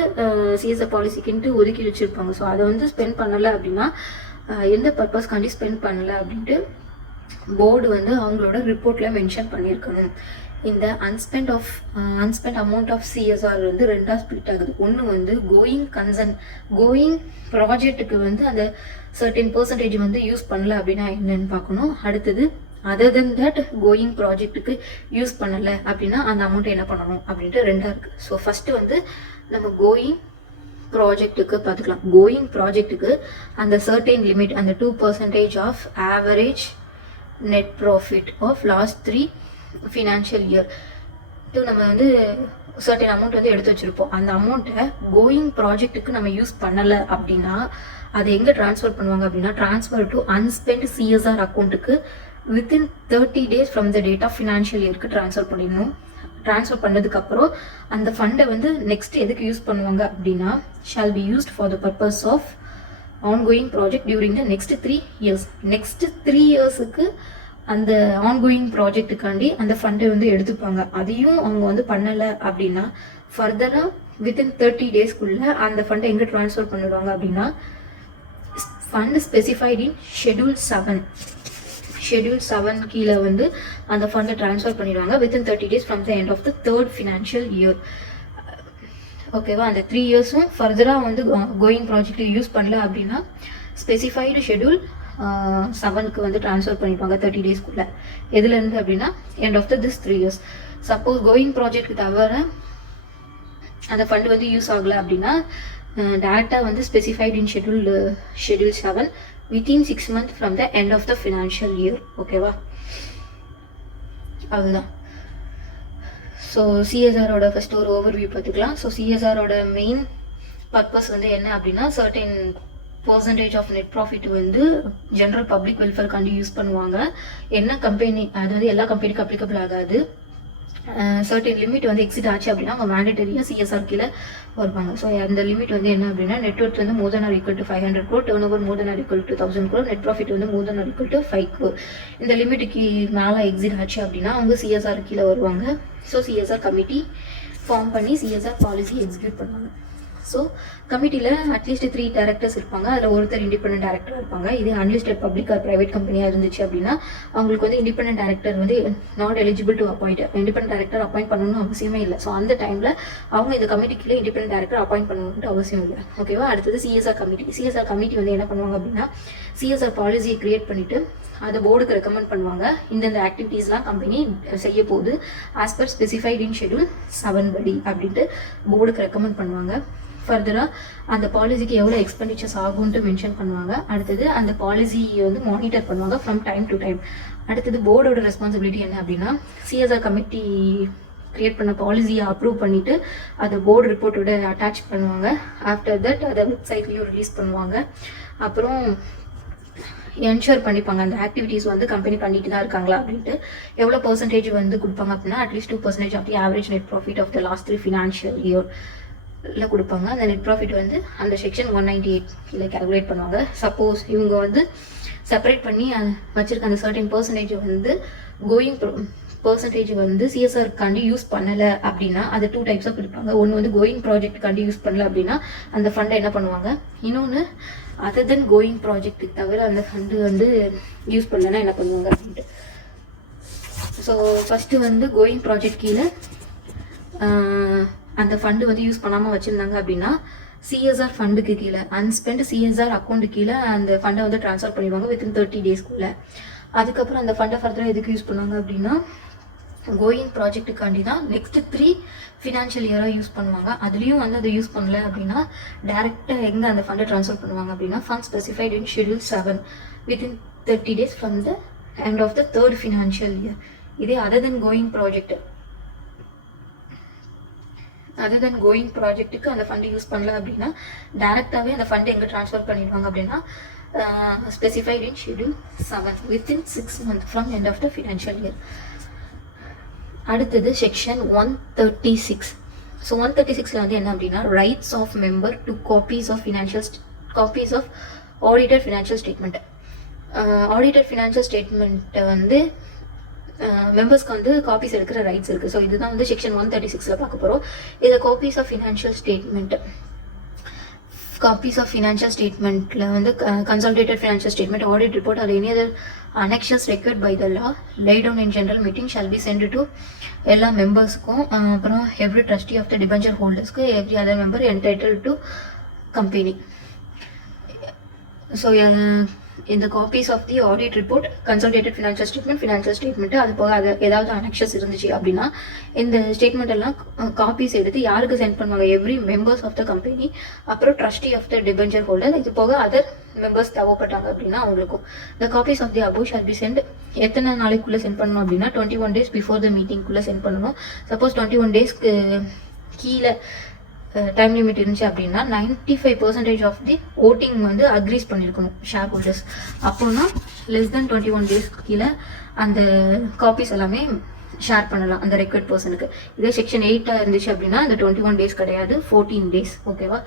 CSR பாலிசிக்குன்ட்டு ஒதுக்கி வச்சுருப்பாங்க. ஸோ அதை வந்து ஸ்பெண்ட் பண்ணலை அப்படின்னா எந்த பர்பஸ்க்காண்டி ஸ்பெண்ட் பண்ணலை அப்படின்ட்டு போர்டு வந்து அவங்களோட ரிப்போர்ட்டில் மென்ஷன் பண்ணியிருக்கணும். இந்த அன்ஸ்பெண்ட் அமௌண்ட் ஆஃப் சிஎஸ்ஆர் வந்து 2ஆக ஸ்பிளிட் ஆகுது. ஒன்று வந்து கோயிங் ப்ராஜெக்ட்டுக்கு வந்து அந்த சர்டன் பர்சன்டேஜ் வந்து யூஸ் பண்ணல அப்படின்னா என்னன்னு பார்க்கணும். அடுத்தது அதர் தென் தட் கோயிங் ப்ராஜெக்ட்டுக்கு யூஸ் பண்ணலை அப்படின்னா அந்த அமௌண்ட் என்ன பண்ணணும் அப்படின்ட்டு 2ஆக இருக்குது. ஸோ ஃபஸ்ட்டு வந்து நம்ம கோயிங் ப்ராஜெக்ட்டுக்கு பார்த்துக்கலாம். கோயிங் ப்ராஜெக்ட்டுக்கு அந்த சர்டன் லிமிட் அந்த 2% of average net profit of last 3 financial year நம்ம வந்து சர்டன் அமௌண்ட் வந்து எடுத்து வச்சிருப்போம். அந்த அமௌண்ட்டை கோயிங் ப்ராஜெக்ட்டுக்கு நம்ம யூஸ் பண்ணலை அப்படின்னா அதை எங்கே ட்ரான்ஸ்ஃபர் பண்ணுவாங்க அப்படின்னா, ட்ரான்ஸ்ஃபர் டு அன்ஸ்பெண்ட் சிஎஸ்ஆர் அக்கௌண்ட்டுக்கு within 30 days from the date of financial இயருக்கு ட்ரான்ஸ்ஃபர் பண்ணிடணும். ட்ரான்ஸ்ஃபர் பண்ணதுக்கப்புறம் அந்த ஃபண்டை வந்து நெக்ஸ்ட் எதுக்கு யூஸ் பண்ணுவாங்க அப்படின்னா, shall be used for the purpose of ongoing project during the next 3 years. Next 3 yearsக்கு அந்த ஆன்கோயிங் ப்ராஜெக்ட்டுக்காண்டி அந்த ஃபண்டை வந்து எடுத்துப்பாங்க. அதையும் அவங்க வந்து பண்ணலை அப்படின்னா ஃபர்தராக வித்தின் 30 daysக்குள்ள அந்த ஃபண்டை எங்கே ட்ரான்ஸ்ஃபர் பண்ணிடுவாங்க அப்படின்னா, ஃபண்ட் ஸ்பெசிஃபைட் இன் ஷெட்யூல் 7 கீழே வந்து அந்த ஃபண்டை ட்ரான்ஸ்ஃபர் பண்ணிடுவாங்க within 30 days from the end of the 3rd financial year. ஓகேவா? அந்த 3 yearsம் ஃபர்தராக வந்து கோயிங் ப்ராஜெக்ட் யூஸ் பண்ணல அப்படின்னா ஸ்பெசிஃபைடு ஷெட்யூல் 7க்கு வந்து ட்ரான்ஸ்ஃபர் பண்ணிப்பாங்க 30 daysக்குள்ள. எதுலேருந்து அப்படின்னா end of this 3 years. Suppose going project தவிர அந்த ஃபண்ட் வந்து யூஸ் ஆகலை அப்படின்னா டேரெக்டாக வந்து specified in schedule 7 within 6 months from the end of the financial year. ஓகேவா? அதுதான். ஸோ சிஎஸ்ஆரோட ஃபஸ்ட் ஒரு ஓவர்வியூ பார்த்துக்கலாம். ஸோ சிஎஸ்ஆரோட மெயின் பர்பஸ் வந்து என்ன அப்படின்னா, certain percentage of net profit வந்து ஜென்ரல் பப்ளிக் வெல்ஃபேர்க்காண்டி யூஸ் பண்ணுவாங்க. என்ன கம்பெனி, அது வந்து எல்லா கம்பெனிக்கும் அப்ளிகபிள் ஆகாது. சர்டன் லிமிட் வந்து எக்ஸிட் ஆச்சு அப்படின்னா அவங்க மேண்டட்டரியாக சிஎஸ்ஆர் கீழே வருவாங்க. ஸோ அந்த லிமிட் வந்து என்ன அப்படின்னா, நெட்ஒர்த் வந்து more than or equal to 500 crore, turnover more than or equal to 1000 crore, net profit வந்து more than or equal to 5 crore. இந்த லிமிட்டுக்கு மேலே எக்ஸிட் ஆச்சு அப்படின்னா அவங்க சிஎஸ்ஆர் கீழே வருவாங்க. ஸோ சிஎஸ்ஆர் கமிட்டி ஃபார்ம் பண்ணி சிஎஸ்ஆர் பாலிசி எக்ஸிக்யூட் பண்ணுவாங்க. ஸோ கமிட்டியில் அட்லீஸ்ட் 3 directors இருப்பாங்க. அதில் ஒருத்தர் இண்டிபெண்டன்ட் டைரக்டர் இருப்பாங்க. இது அன்லிஸ்டட் பப்ளிக் ஆர் பிரைவேட் கம்பெனியாக இருந்துச்சு அப்படின்னா அவங்களுக்கு வந்து இண்டிபெண்டன்ட் டைரக்டர் வந்து not eligible to appoint. Independent director appoint பண்ணணும்னு அவசியமே இல்லை. ஸோ அந்த டைமில் அவங்க இந்த கமிட்டிக்குள்ளே இண்டிபெண்டன்ட் டைரக்டர் அப்பாயிண்ட் பண்ணணும்னு அவசியம் இல்லை. ஓகேவா? அடுத்தது சிஎஸ்ஆர் கமிட்டி வந்து என்ன பண்ணுவாங்க அப்படின்னா, சிஎஸ்ஆர் பாலிசியை கிரியேட் பண்ணிவிட்டு அதை போர்டுக்கு ரெக்கமெண்ட் பண்ணுவாங்க. இந்தந்த ஆக்டிவிட்டீஸ்லாம் கம்பெனி செய்ய போகுது as per specified in schedule 7 படி அப்படின்ட்டு போர்டுக்கு ரெக்கமெண்ட் பண்ணுவாங்க. ஃபர்தராக அந்த பாலிசிக்கு எவ்வளோ எக்ஸ்பெண்டிச்சர்ஸ் ஆகும்ட்டு மென்ஷன் பண்ணுவாங்க. அடுத்தது அந்த பாலிசியை வந்து மானிட்டர் பண்ணுவாங்க ஃப்ரம் டைம் டு டைம். அடுத்தது போர்டோட ரெஸ்பான்சிபிலிட்டி என்ன அப்படின்னா, சிஎஸ்ஆர் கமிட்டி கிரியேட் பண்ண பாலிசியை அப்ரூவ் பண்ணிவிட்டு அதை போர்டு ரிப்போர்ட்டோட அட்டாச் பண்ணுவாங்க. ஆஃப்டர் தட் அதை வெப்சைட்லேயும் ரிலீஸ் பண்ணுவாங்க. அப்புறம் என்ஷூர் பண்ணிப்பாங்க அந்த ஆக்டிவிட்டீஸ் வந்து கம்பெனி பண்ணிட்டு தான் இருக்காங்களா அப்படின்ட்டு. எவ்வளோ பர்சன்டேஜ் வந்து கொடுப்பாங்க அப்படின்னா, at least 2% of the average net profit of the last 3 financial year கொடுப்பாங்க. அந்த நெட் ப்ராஃபிட் வந்து அந்த செக்ஷன் 198 கீழே கேல்குலேட் பண்ணுவாங்க. சப்போஸ் இவங்க வந்து செப்பரேட் பண்ணி வச்சிருக்க அந்த சர்டன் பர்சன்டேஜ் வந்து கோயிங் பர்சன்டேஜ் வந்து சிஎஸ்ஆர்க்காண்டி யூஸ் பண்ணலை அப்படின்னா அது 2 types கொடுப்பாங்க. ஒன்று வந்து கோயிங் ப்ராஜெக்ட்காண்டி யூஸ் பண்ணல அப்படின்னா அந்த ஃபண்டை என்ன பண்ணுவாங்க, இன்னொன்று அதர் தென் கோயிங் ப்ராஜெக்ட்டுக்கு தவிர அந்த ஃபண்டு வந்து யூஸ் பண்ணலன்னா என்ன பண்ணுவாங்க அப்படின்ட்டு. ஸோ ஃபஸ்ட்டு வந்து கோயிங் ப்ராஜெக்ட் கீழே அந்த ஃபண்டு வந்து யூஸ் பண்ணாமல் வச்சுருந்தாங்க அப்படின்னா சிஎஸ்ஆர் ஃபண்டுக்கு கீழே அன்ஸ்பெண்ட் சிஎஸ்ஆர் அக்கௌண்ட்டு கீழே அந்த ஃபண்டை வந்து ட்ரான்ஸ்ஃபர் பண்ணிடுவாங்க வித்தின் 30 daysக்குள்ளே. அதுக்கப்புறம் அந்த ஃபண்டை ஃபர்தராக எதுக்கு யூஸ் பண்ணுவாங்க அப்படின்னா, கோயிங் ப்ராஜெக்ட்டுக்காண்டி தான் நெக்ஸ்ட் 3 financial year யூஸ் பண்ணுவாங்க. அதுலேயும் வந்து அதை யூஸ் பண்ணல அப்படின்னா டேரெக்டாக எங்கே அந்த ஃபண்டை ட்ரான்ஸ்ஃபர் பண்ணுவாங்க அப்படின்னா, fund specified in schedule 7 within 30 days from the end of the 3rd financial year. இதே அதர் தென் கோயிங் ப்ராஜெக்ட்டுக்கு அந்த ஃபண்டை யூஸ் பண்ணல அப்படின்னா டேரெக்டாகவே அந்த ஃபண்டை எங்கே ட்ரான்ஸ்ஃபர் பண்ணிடுவாங்க அப்படின்னா specified in schedule 7 within 6 months from end of the financial year. அடுத்தது செக்ஷன் 136. ஸோ 136 வந்து என்ன அப்படின்னா, rights of member to copies of audited financial statement. Audited financial ஸ்டேட்மெண்ட்டை வந்து மெம்பர்ஸ்க்கு வந்து காப்பீஸ் எடுக்கிற ரைட்ஸ் இருக்குது. ஸோ இதுதான் வந்து செக்ஷன் 136 பார்க்க போகிறோம். இதை காப்பீஸ் ஆஃப் ஃபினான்ஷியல் ஸ்டேட்மெண்ட்டில் வந்து consolidated financial statement, audit report R any other annexures required by the law laid down in general meeting shall be sent to எல்லா மெம்பர்ஸ்க்கும், அப்புறம் every trustee of the debenture ஹோல்டர்ஸ்க்கு, every other member entitled to company. So இந்த copies of the audit report, consolidated financial statement அது போக அது ஏதாவது அனெக்ஷஸ் இருந்துச்சு அப்படின்னா இந்த ஸ்டேட்மெண்ட் எல்லாம் காப்பீஸ் எடுத்து யாருக்கு சென்ட் பண்ணுவாங்க, every members of the company, அப்புறம் trustee of the debenture holder, இது போக அதர் மெம்பர்ஸ் தேவைப்பட்டாங்க அப்படின்னா அவங்களுக்கும். The copies of the above shall be sent எத்தனை நாளைக்குள்ளே சென்ட் பண்ணணும் அப்படின்னா 21 days பிஃபோர் த மீட்டிங்குள்ளே சென்ட் பண்ணணும். சப்போஸ் 21 daysக்கு கீழே டைம் லிமிட் இருந்துச்சு அப்படின்னா 95% ஆஃப் தி ஓட்டிங் வந்து அக்ரீஸ் பண்ணியிருக்கணும் ஷேர் ஹோல்டர்ஸ். அப்போனா லெஸ் தென் 21 daysக்கு கீழே அந்த காப்பீஸ் எல்லாமே ஷேர் பண்ணலாம் அந்த ரெக்வர்ட் பர்சனுக்கு. இதே செக்ஷன் 8 இருந்துச்சு அப்படின்னா அந்த 21 days கிடையாது, 14 days. ஓகேவா?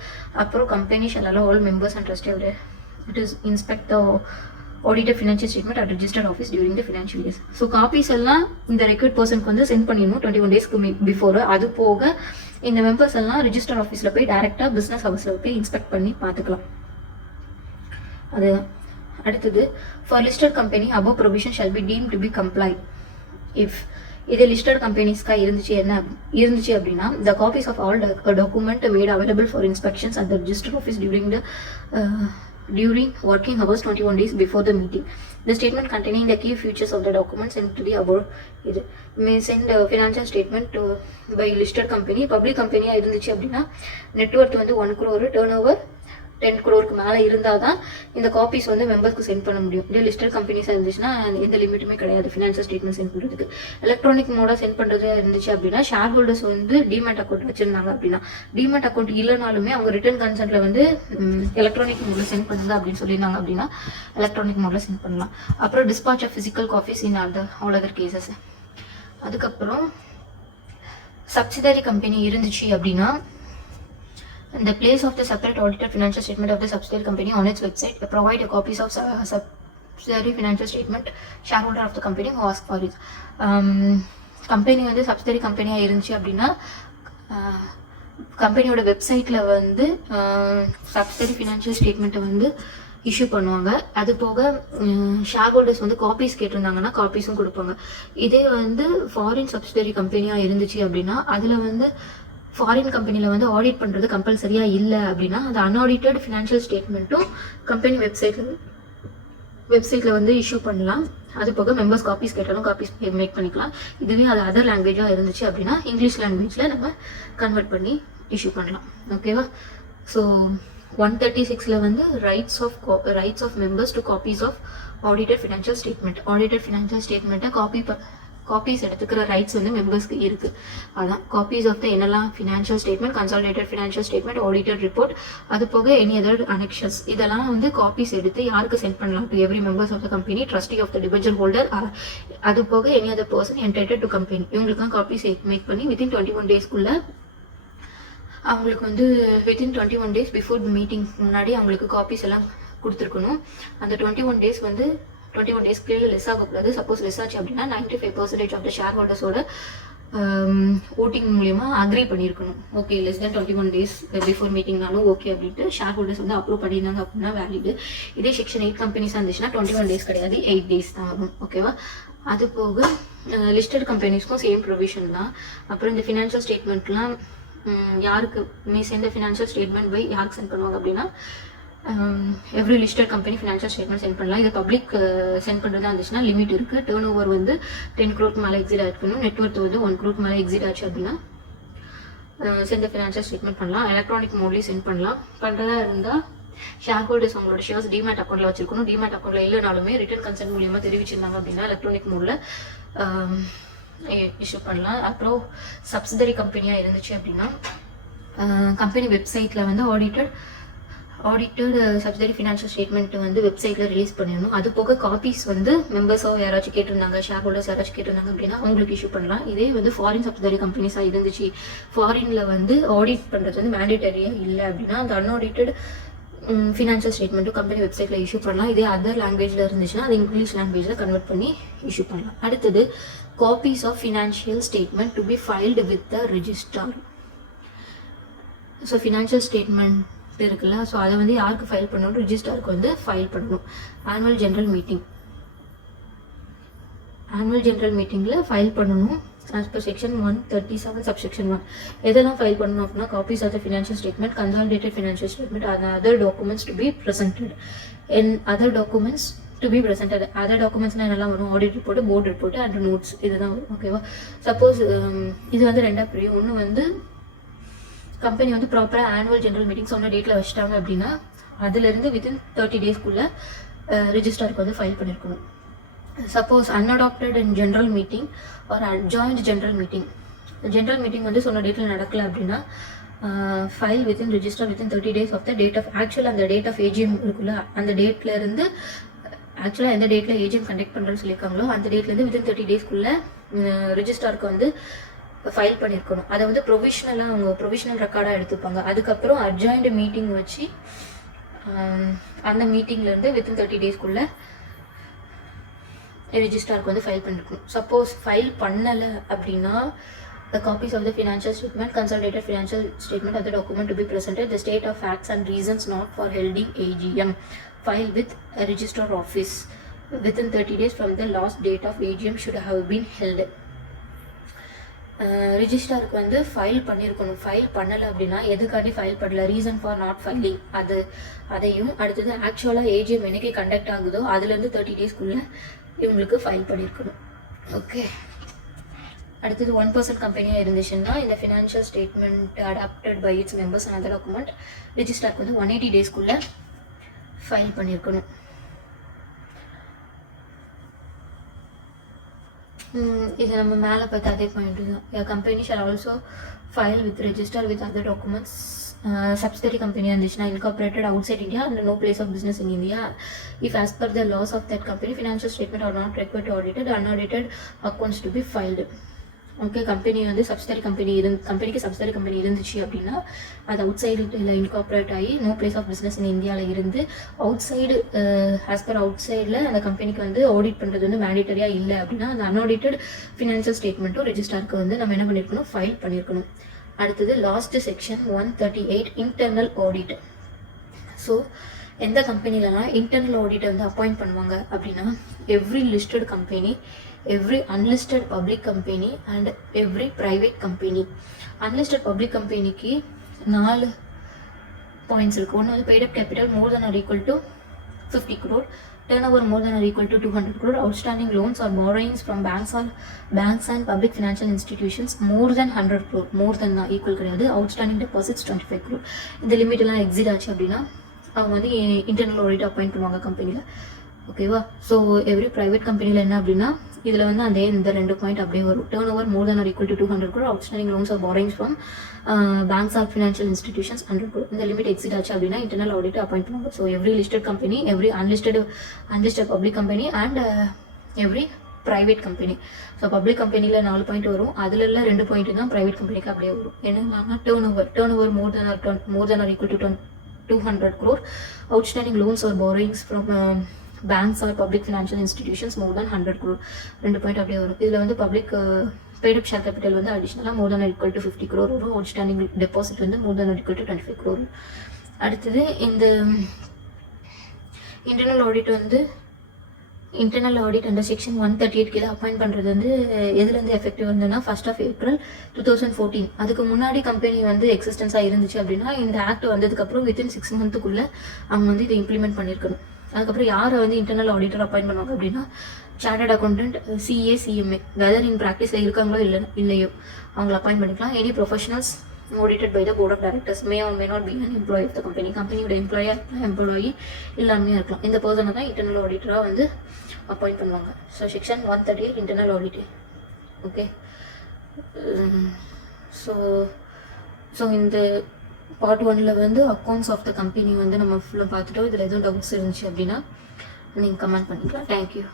அப்புறம் company shall allow all members and trustee it is inspect the audited financial statement at registered office during the financial years. So copies எல்லாம் இந்த ரெக்வர்ட் பர்சனுக்கு வந்து சென்ட் பண்ணிடணும் 21 daysக்கு பிஃபோர். அது போக இந்த மெம்பர்ஸ் எல்லாம் ரிஜிஸ்டர் ஆஃபீஸில் போய் டைரெக்டாக பிஸ்னஸ் ஹவுஸில் போய் இன்ஸ்பெக்ட் பண்ணி பார்த்துக்கலாம். அதுதான். அடுத்தது, for listed company above provision shall be deemed to be complied if இது லிஸ்டட் கம்பெனிஸ்க்காக இருந்துச்சு அப்படின்னா the copies of all document made available for inspections at the registered office during working hours 21 days before the meeting. The statement containing the key features of the document sent to the above may send a financial statement to by listed company. Public company இருந்துச்சு அப்படின்னா network வந்து 1 crore, turnover 10 crore மேலே இருந்தால் தான் இந்த copies வந்து மெம்பர்ஸ்க்கு send பண்ண முடியும். இதே லிஸ்டட் கம்பெனிஸாக இருந்துச்சுன்னா எந்த லிமிட்டுமே கிடையாது ஃபினான்ஷியல் ஸ்டேட்மெண்ட் சென்ட் பண்ணுறதுக்கு. எலக்ட்ரானிக் மோடாக சென்ட் பண்ணுறது இருந்துச்சு அப்படின்னா ஷேர் ஹோல்டர்ஸ் வந்து டிமேட் அக்கௌண்ட் வச்சிருந்தாங்க அப்படின்னா டிமேட் அக்கௌண்ட் இல்லைனாலுமே அவங்க ரிட்டர்ன் கன்சென்ட்ல வந்து எலக்ட்ரானிக் மோடில் சென்ட் பண்ணுங்க அப்படின்னு சொல்லியிருந்தாங்க அப்படின்னா எலக்ட்ரானிக் மோடில் சென்ட் பண்ணலாம். அப்புறம் dispatch of physical copies in all other cases. அதுக்கப்புறம் சப்சிடரி கம்பெனி இருந்துச்சு அப்படின்னா the place of the separate audited financial statement of the subsidiary company on its website provide a copies of subsidiary financial statement shareholder of the company who ask for it. Company வந்து subsidiary கம்பெனியாக இருந்துச்சு அப்படின்னா கம்பெனியோட வெப்சைட்டில் வந்து subsidiary financial ஸ்டேட்மெண்ட்டை வந்து issue பண்ணுவாங்க. அது போக ஷேர் ஹோல்டர்ஸ் வந்து காப்பீஸ் கேட்டிருந்தாங்கன்னா காப்பீஸும் கொடுப்பாங்க. இதே வந்து ஃபாரின் சப்சிடரி கம்பெனியாக இருந்துச்சு அப்படின்னா அதில் வந்து ஃபாரின் கம்பெனியில் வந்து ஆடிட் பண்ணுறது கம்பல்சரியாக இல்லை அப்படின்னா அந்த அன்ஆடிட்டட் ஃபினான்ஷியல் ஸ்டேட்மெண்ட்டும் கம்பெனி வெப்சைட்டில் வந்து இஷ்யூ பண்ணலாம். அது போக மெம்பர்ஸ் காப்பீஸ் கேட்டாலும் காப்பீஸ் மேக் பண்ணிக்கலாம். இதுவே அது அதர் லாங்குவேஜாக இருந்துச்சு அப்படின்னா இங்கிலீஷ் லாங்குவேஜில் நம்ம கன்வெர்ட் பண்ணி இஷ்யூ பண்ணலாம். ஓகேவா? ஸோ 136 வந்து rights of members to copies of audited financial statement. Audited financial ஸ்டேட்மெண்ட்டை காப்பீஸ் எடுத்துக்கிற ரைட்ஸ் வந்து மெம்பர்ஸ்க்கு இருக்கு. அதான் காப்பீஸ் ஆஃப் த என்னெல்லாம் financial statement, consolidated financial statement, audited report, அது போக எனி அதர் அனெக்ஷன்ஸ் இதெல்லாம் வந்து காப்பீஸ் எடுத்து யாருக்கு சென்ட் பண்ணலாம்? To every members of the company, trustee of the debenture holder, அது போக any other person entitled to company. இவங்களுக்கு தான் காப்பீஸ் மேக் பண்ணி வித்தின் 21 daysக்குள்ள அவங்களுக்கு வந்து வித்தின் 21 days பிஃபோர் மீட்டிங் முன்னாடி அவங்களுக்கு காப்பீஸ் எல்லாம் கொடுத்துருக்கணும். அந்த 21 days வந்து 21 daysக்கு லெஸ் ஆகக்கூடாது. சப்போஸ் லெஸ் ஆச்சு அப்படின்னா 95% ஆஃப் த ஷேர் ஹோல்டர்ஸோட ஓட்டிங் மூலியமா அக்ரி பண்ணியிருக்கணும். Okay, less than 21 days before மீட்டிங்னாலும் ஓகே அப்படின்ட்டு ஷேர் ஹோல்டர்ஸ் வந்து அப்ரூவ் பண்ணியிருந்தாங்க அப்படின்னா வேலிடு. இதே செக்ஷன் 8 கம்பெனிஸாக இருந்துச்சுன்னா 21 days கிடையாது, 8 days தான் ஆகும். ஓகேவா? அது போக லிஸ்டட் கம்பெனிஸ்க்கும் சேம் ப்ரொவிஷன் தான். அப்புறம் இந்த ஃபினான்ஷியல் ஸ்டேட்மெண்ட்லாம் யாருக்கு சேர்ந்த ஃபினான்ஷியல் ஸ்டேட்மெண்ட் பை யாருக்கு சென்ட் பண்ணுவாங்க அப்படின்னா every listed company financial statement send பண்ணலாம். இது பப்ளிக் சென்ட் பண்ணுறதா இருந்துச்சுன்னா லிமிட் இருக்குது. டேர்ன் ஓவர் வந்து 10 crore மேலே எக்ஸிட் ஆகிருக்கணும். நெட்வொர்த் வந்து 1 crore மேலே எக்ஸிட் ஆச்சு அப்படின்னா சென்ட் ஃபினான்ஷியல் ஸ்டேட்மெண்ட் பண்ணலாம். எலக்ட்ரானிக் மோட்லேயும் சென்ட் பண்ணலாம். பண்ணுறதா இருந்தால் ஷேர் ஹோல்டர்ஸ் அவங்களோட ஷேர்ஸ் டிமேட் அக்கௌண்ட்டில் வச்சிருக்கணும். டிமேட் அக்கௌண்ட்டில் இல்லைனாலுமே ரிட்டர்ன் கன்சென்ட் மூலியமாக தெரிவிச்சிருந்தாங்க அப்படின்னா எலக்ட்ரானிக் மோடில் இஷ்யூ பண்ணலாம். அப்புறம் சப்சிடரி கம்பெனியாக இருந்துச்சு அப்படின்னா கம்பெனி வெப்சைட்டில் வந்து ஆடிட்டட் சப்சிடரி ஃபினான்ஷியல் ஸ்டேட்மெண்ட் வந்து வெப்சைட்டில் ரிலீஸ் பண்ணிடணும். அது போக காப்பீஸ் வந்து மெம்பர்ஸோ யாராச்சும் கேட்டிருந்தாங்க, ஷேர் ஹோல்டர்ஸ் யாராச்சும் கேட்டிருந்தாங்க அப்படின்னா அவங்களுக்கு இஷ்யூ பண்ணலாம். இதே வந்து ஃபாரின் சப்சிடரி கம்பெனிஸாக இருந்துச்சு, ஃபாரினில் வந்து ஆடிட் பண்ணுறது வந்து மேண்டேட்டரியாக இல்லை அப்படின்னா அந்த அன்ஆடிட்டட் ஃபினான்ஷியல் ஸ்டேட்மெண்ட்டும் கம்பெனி வெப்சைட்டில் இஷ்யூ பண்ணலாம். இதே அதர் லாங்குவேஜில் இருந்துச்சுன்னா அது இங்கிலீஷ் லாங்குவேஜில் கன்வெர்ட் பண்ணி இஷ்யூ பண்ணலாம். அடுத்தது, copies of financial statement to be filed with the registrar. So financial statement இருக்குல்ல, ஸோ அதை வந்து யாருக்கு ஃபைல் பண்ணணும்? ரிஜிஸ்ட்ராருக்கு வந்து ஃபைல் பண்ணணும். ஆனுவல் ஜென்ரல் மீட்டிங்கில் ஃபைல் பண்ணணும். as per section 137 subsection 1. எதெல்லாம் ஃபைல் பண்ணணும் அப்படின்னா copies of the financial statement, consolidated financial statement and other documents to be presented. Other டாக்குமெண்ட்ஸ்லாம் என்னெல்லாம் வரும்? Audit report, board report and notes, இதுதான் வரும். ஓகேவா? சப்போஸ் இது வந்து ரெண்டாக பிரியும். ஒன்று வந்து கம்பெனி வந்து ப்ராப்பராக ஆனுவல் ஜென்ரல் மீட்டிங் சொன்ன டேட்டில் வச்சுட்டாங்க அப்படின்னா அதுலேருந்து வித்தின் 30 daysக்குள்ளே ரிஜிஸ்ட்ராருக்கு வந்து ஃபைல் பண்ணியிருக்கணும். Suppose unadopted in general meeting or adjourned general meeting வந்து சொன்ன டேட்டில் நடக்கல அப்படின்னா file within register within 30 days of the date of actual அந்த டேட் ஆஃப் ஏஜிஎம் இருக்குல்ல அந்த டேட்ல இருந்து ஆக்சுவலாக எந்த டேட்டில் ஏஜிஎம் கண்டக்ட் பண்ணுறேன்னு சொல்லியிருக்காங்களோ அந்த டேட்லேருந்து வித்தின் 30 daysக்குள்ளே ரிஜிஸ்டாருக்கு வந்து ஃபைல் பண்ணியிருக்கணும். அதை வந்து அவங்க ப்ரொவிஷனல் ரெக்கார்டாக எடுத்துப்பாங்க. அதுக்கப்புறம் அட்ஜாயிண்ட் மீட்டிங் வச்சு அந்த மீட்டிங்லேருந்து வித்தின் 30 daysக்குள்ளே ரிஜிஸ்டாருக்கு வந்து ஃபைல் பண்ணியிருக்கணும். சப்போஸ் ஃபைல் பண்ணலை அப்படின்னா the copies of the financial statement, consolidated financial statement of the document to be presented, the state of facts and reasons not for holding AGM, file with a register office within 30 days from the last date of AGM should have been held. ரிஜிஸ்டருக்கு வந்து file பண்ணியிருக்கணும். File பண்ணலை அப்படின்னா எதுக்காண்டி file பண்ணல, reason for not filing அதையும் அடுத்தது ஆக்சுவலாக AGM என்னைக்கு கண்டக்ட் ஆகுதோ அதுலேருந்து 30 daysக்குள்ளே இவங்களுக்கு ஃபைல் பண்ணியிருக்கணும். ஓகே, அடுத்தது 1% கம்பெனியாக இருந்துச்சுன்னா இந்த financial statement adopted by its members and other document ரிஜிஸ்டருக்கு வந்து 180 daysக்குள்ளே ஃபைல் பண்ணியிருக்கணும். இது நம்ம மேலே பார்த்து அதே பாயிண்ட் தான். Company shall also file with register with other documents. Subsidiary கம்பெனியாக இருந்துச்சுன்னா incorporated outside India and no place of business in India if as per the laws of that company financial statement are not required to audited unaudited accounts to be filed. Okay, company வந்து கம்பெனிக்கு subsidiary company இருந்துச்சு அப்படின்னா அது outside இல்லை incorporate ஆகி no place of business in இந்தியாவில் இருந்து out side as per out சைடில் அந்த கம்பெனிக்கு வந்து ஆடிட் பண்ணுறது வந்து மேண்டேட்டரியாக இல்லை அப்படின்னா அந்த அன்ஆடிட்டட் ஃபினான்ஷியல் ஸ்டேட்மெண்ட்டும் ரெஜிஸ்டருக்கு வந்து நம்ம என்ன பண்ணியிருக்கணும், ஃபைல் பண்ணியிருக்கணும். அடுத்தது last section 138 internal audit. So எந்த கம்பெனிலலாம் இன்டர்னல் ஆடிட்டை வந்து அப்பாயிண்ட் பண்ணுவாங்க அப்படின்னா every listed company, every unlisted public company and every private company. Unlisted public companyக்கு 4 points இருக்குது. ஒன்று வந்து paid up capital more than or equal to 50 crore, turnover more than or equal to 200 crore, outstanding loans or borrowings from banks and public financial institutions more than 100 crore, more than தான் equal கிடையாது. outstanding deposits 25 crore. இந்த limit எல்லாம் exit ஆச்சு அப்படின்னா அவங்க வந்து internal audit appoint பண்ணுவாங்க கம்பெனியில். ஓகேவா? ஸோ எவ்ரி ப்ரைவேட் கம்பெனியில் என்ன அப்படின்னா இதில் வந்து இந்த 2 பாயிண்ட் அப்படியே வரும். Turnover more than or equal to 200 crore, outstanding loans or borrowings from banks or financial institutions 100 crore. இந்த லிமிட் எக்ஸிட் ஆச்சு அப்படின்னா இன்டர்னல் ஆடிட் அப்பாயிண்ட் பண்ணுவாங்க. So every listed company, every unlisted public company and every private company. So public கம்பெனியில் 4 point வரும், அதில் 2 point தான் private கம்பெனிக்கு அப்படியே வரும். என்னன்னா turn over more than or equal to 200 crore, outstanding loans or borrowings from banks or public financial institutions more than 100 crore. 2 point அப்படியே வரும். இதில் வந்து public paid up share capital வந்து அடிஷ்னலாக more than or equal to 50 crore வரும். outstanding deposit வந்து more than or equal to 25 crore. அடுத்தது இந்த இன்டர்னல் ஆடிட் அந்த செக்ஷன் 138 கீழே அப்பாயிண்ட் பண்ணுறது வந்து எதுலேருந்து எஃபெக்டிவ் இருந்ததுன்னா 1st of April 2014. அதுக்கு முன்னாடி கம்பெனி வந்து எக்ஸிஸ்டன்ஸாக இருந்துச்சு அப்படின்னா இந்த ஆக்ட் வந்ததுக்கப்புறம் வித்தின் 6 monthக்குள்ளே அவங்க வந்து இதை இம்ப்ளிமெண்ட் பண்ணியிருக்கணும். அதுக்கப்புறம் யாரை வந்து இன்டர்னல் ஆடிட்டர் அப்பாயிண்ட் பண்ணுவாங்க அப்படின்னா chartered accountant, CA, CMA whether in ப்ராக்டிஸில் இருக்காங்களோ இல்லையோ அவங்களை அப்பாயிண்ட் பண்ணிக்கலாம். Any professionals audited by the board of directors may or may not be an employee of the company. கம்பெனியோட எம்ப்ளாயி எல்லாமே இருக்கலாம். இந்த பர்சனை தான் இன்டர்னல் ஆடிட்டராக வந்து அப்பாயிண்ட் பண்ணுவாங்க. So section 138 internal audit. Okay, so இந்த பார்ட் 1ல் வந்து அக்கௌண்ட்ஸ் ஆஃப் த கம்பெனி வந்து நம்ம ஃபுல்லாக பார்த்துட்டோம். இதில் எதுவும் டவுட்ஸ் இருந்துச்சு அப்படின்னா நீங்கள் கமெண்ட் பண்ணிக்கலாம். தேங்க்யூ.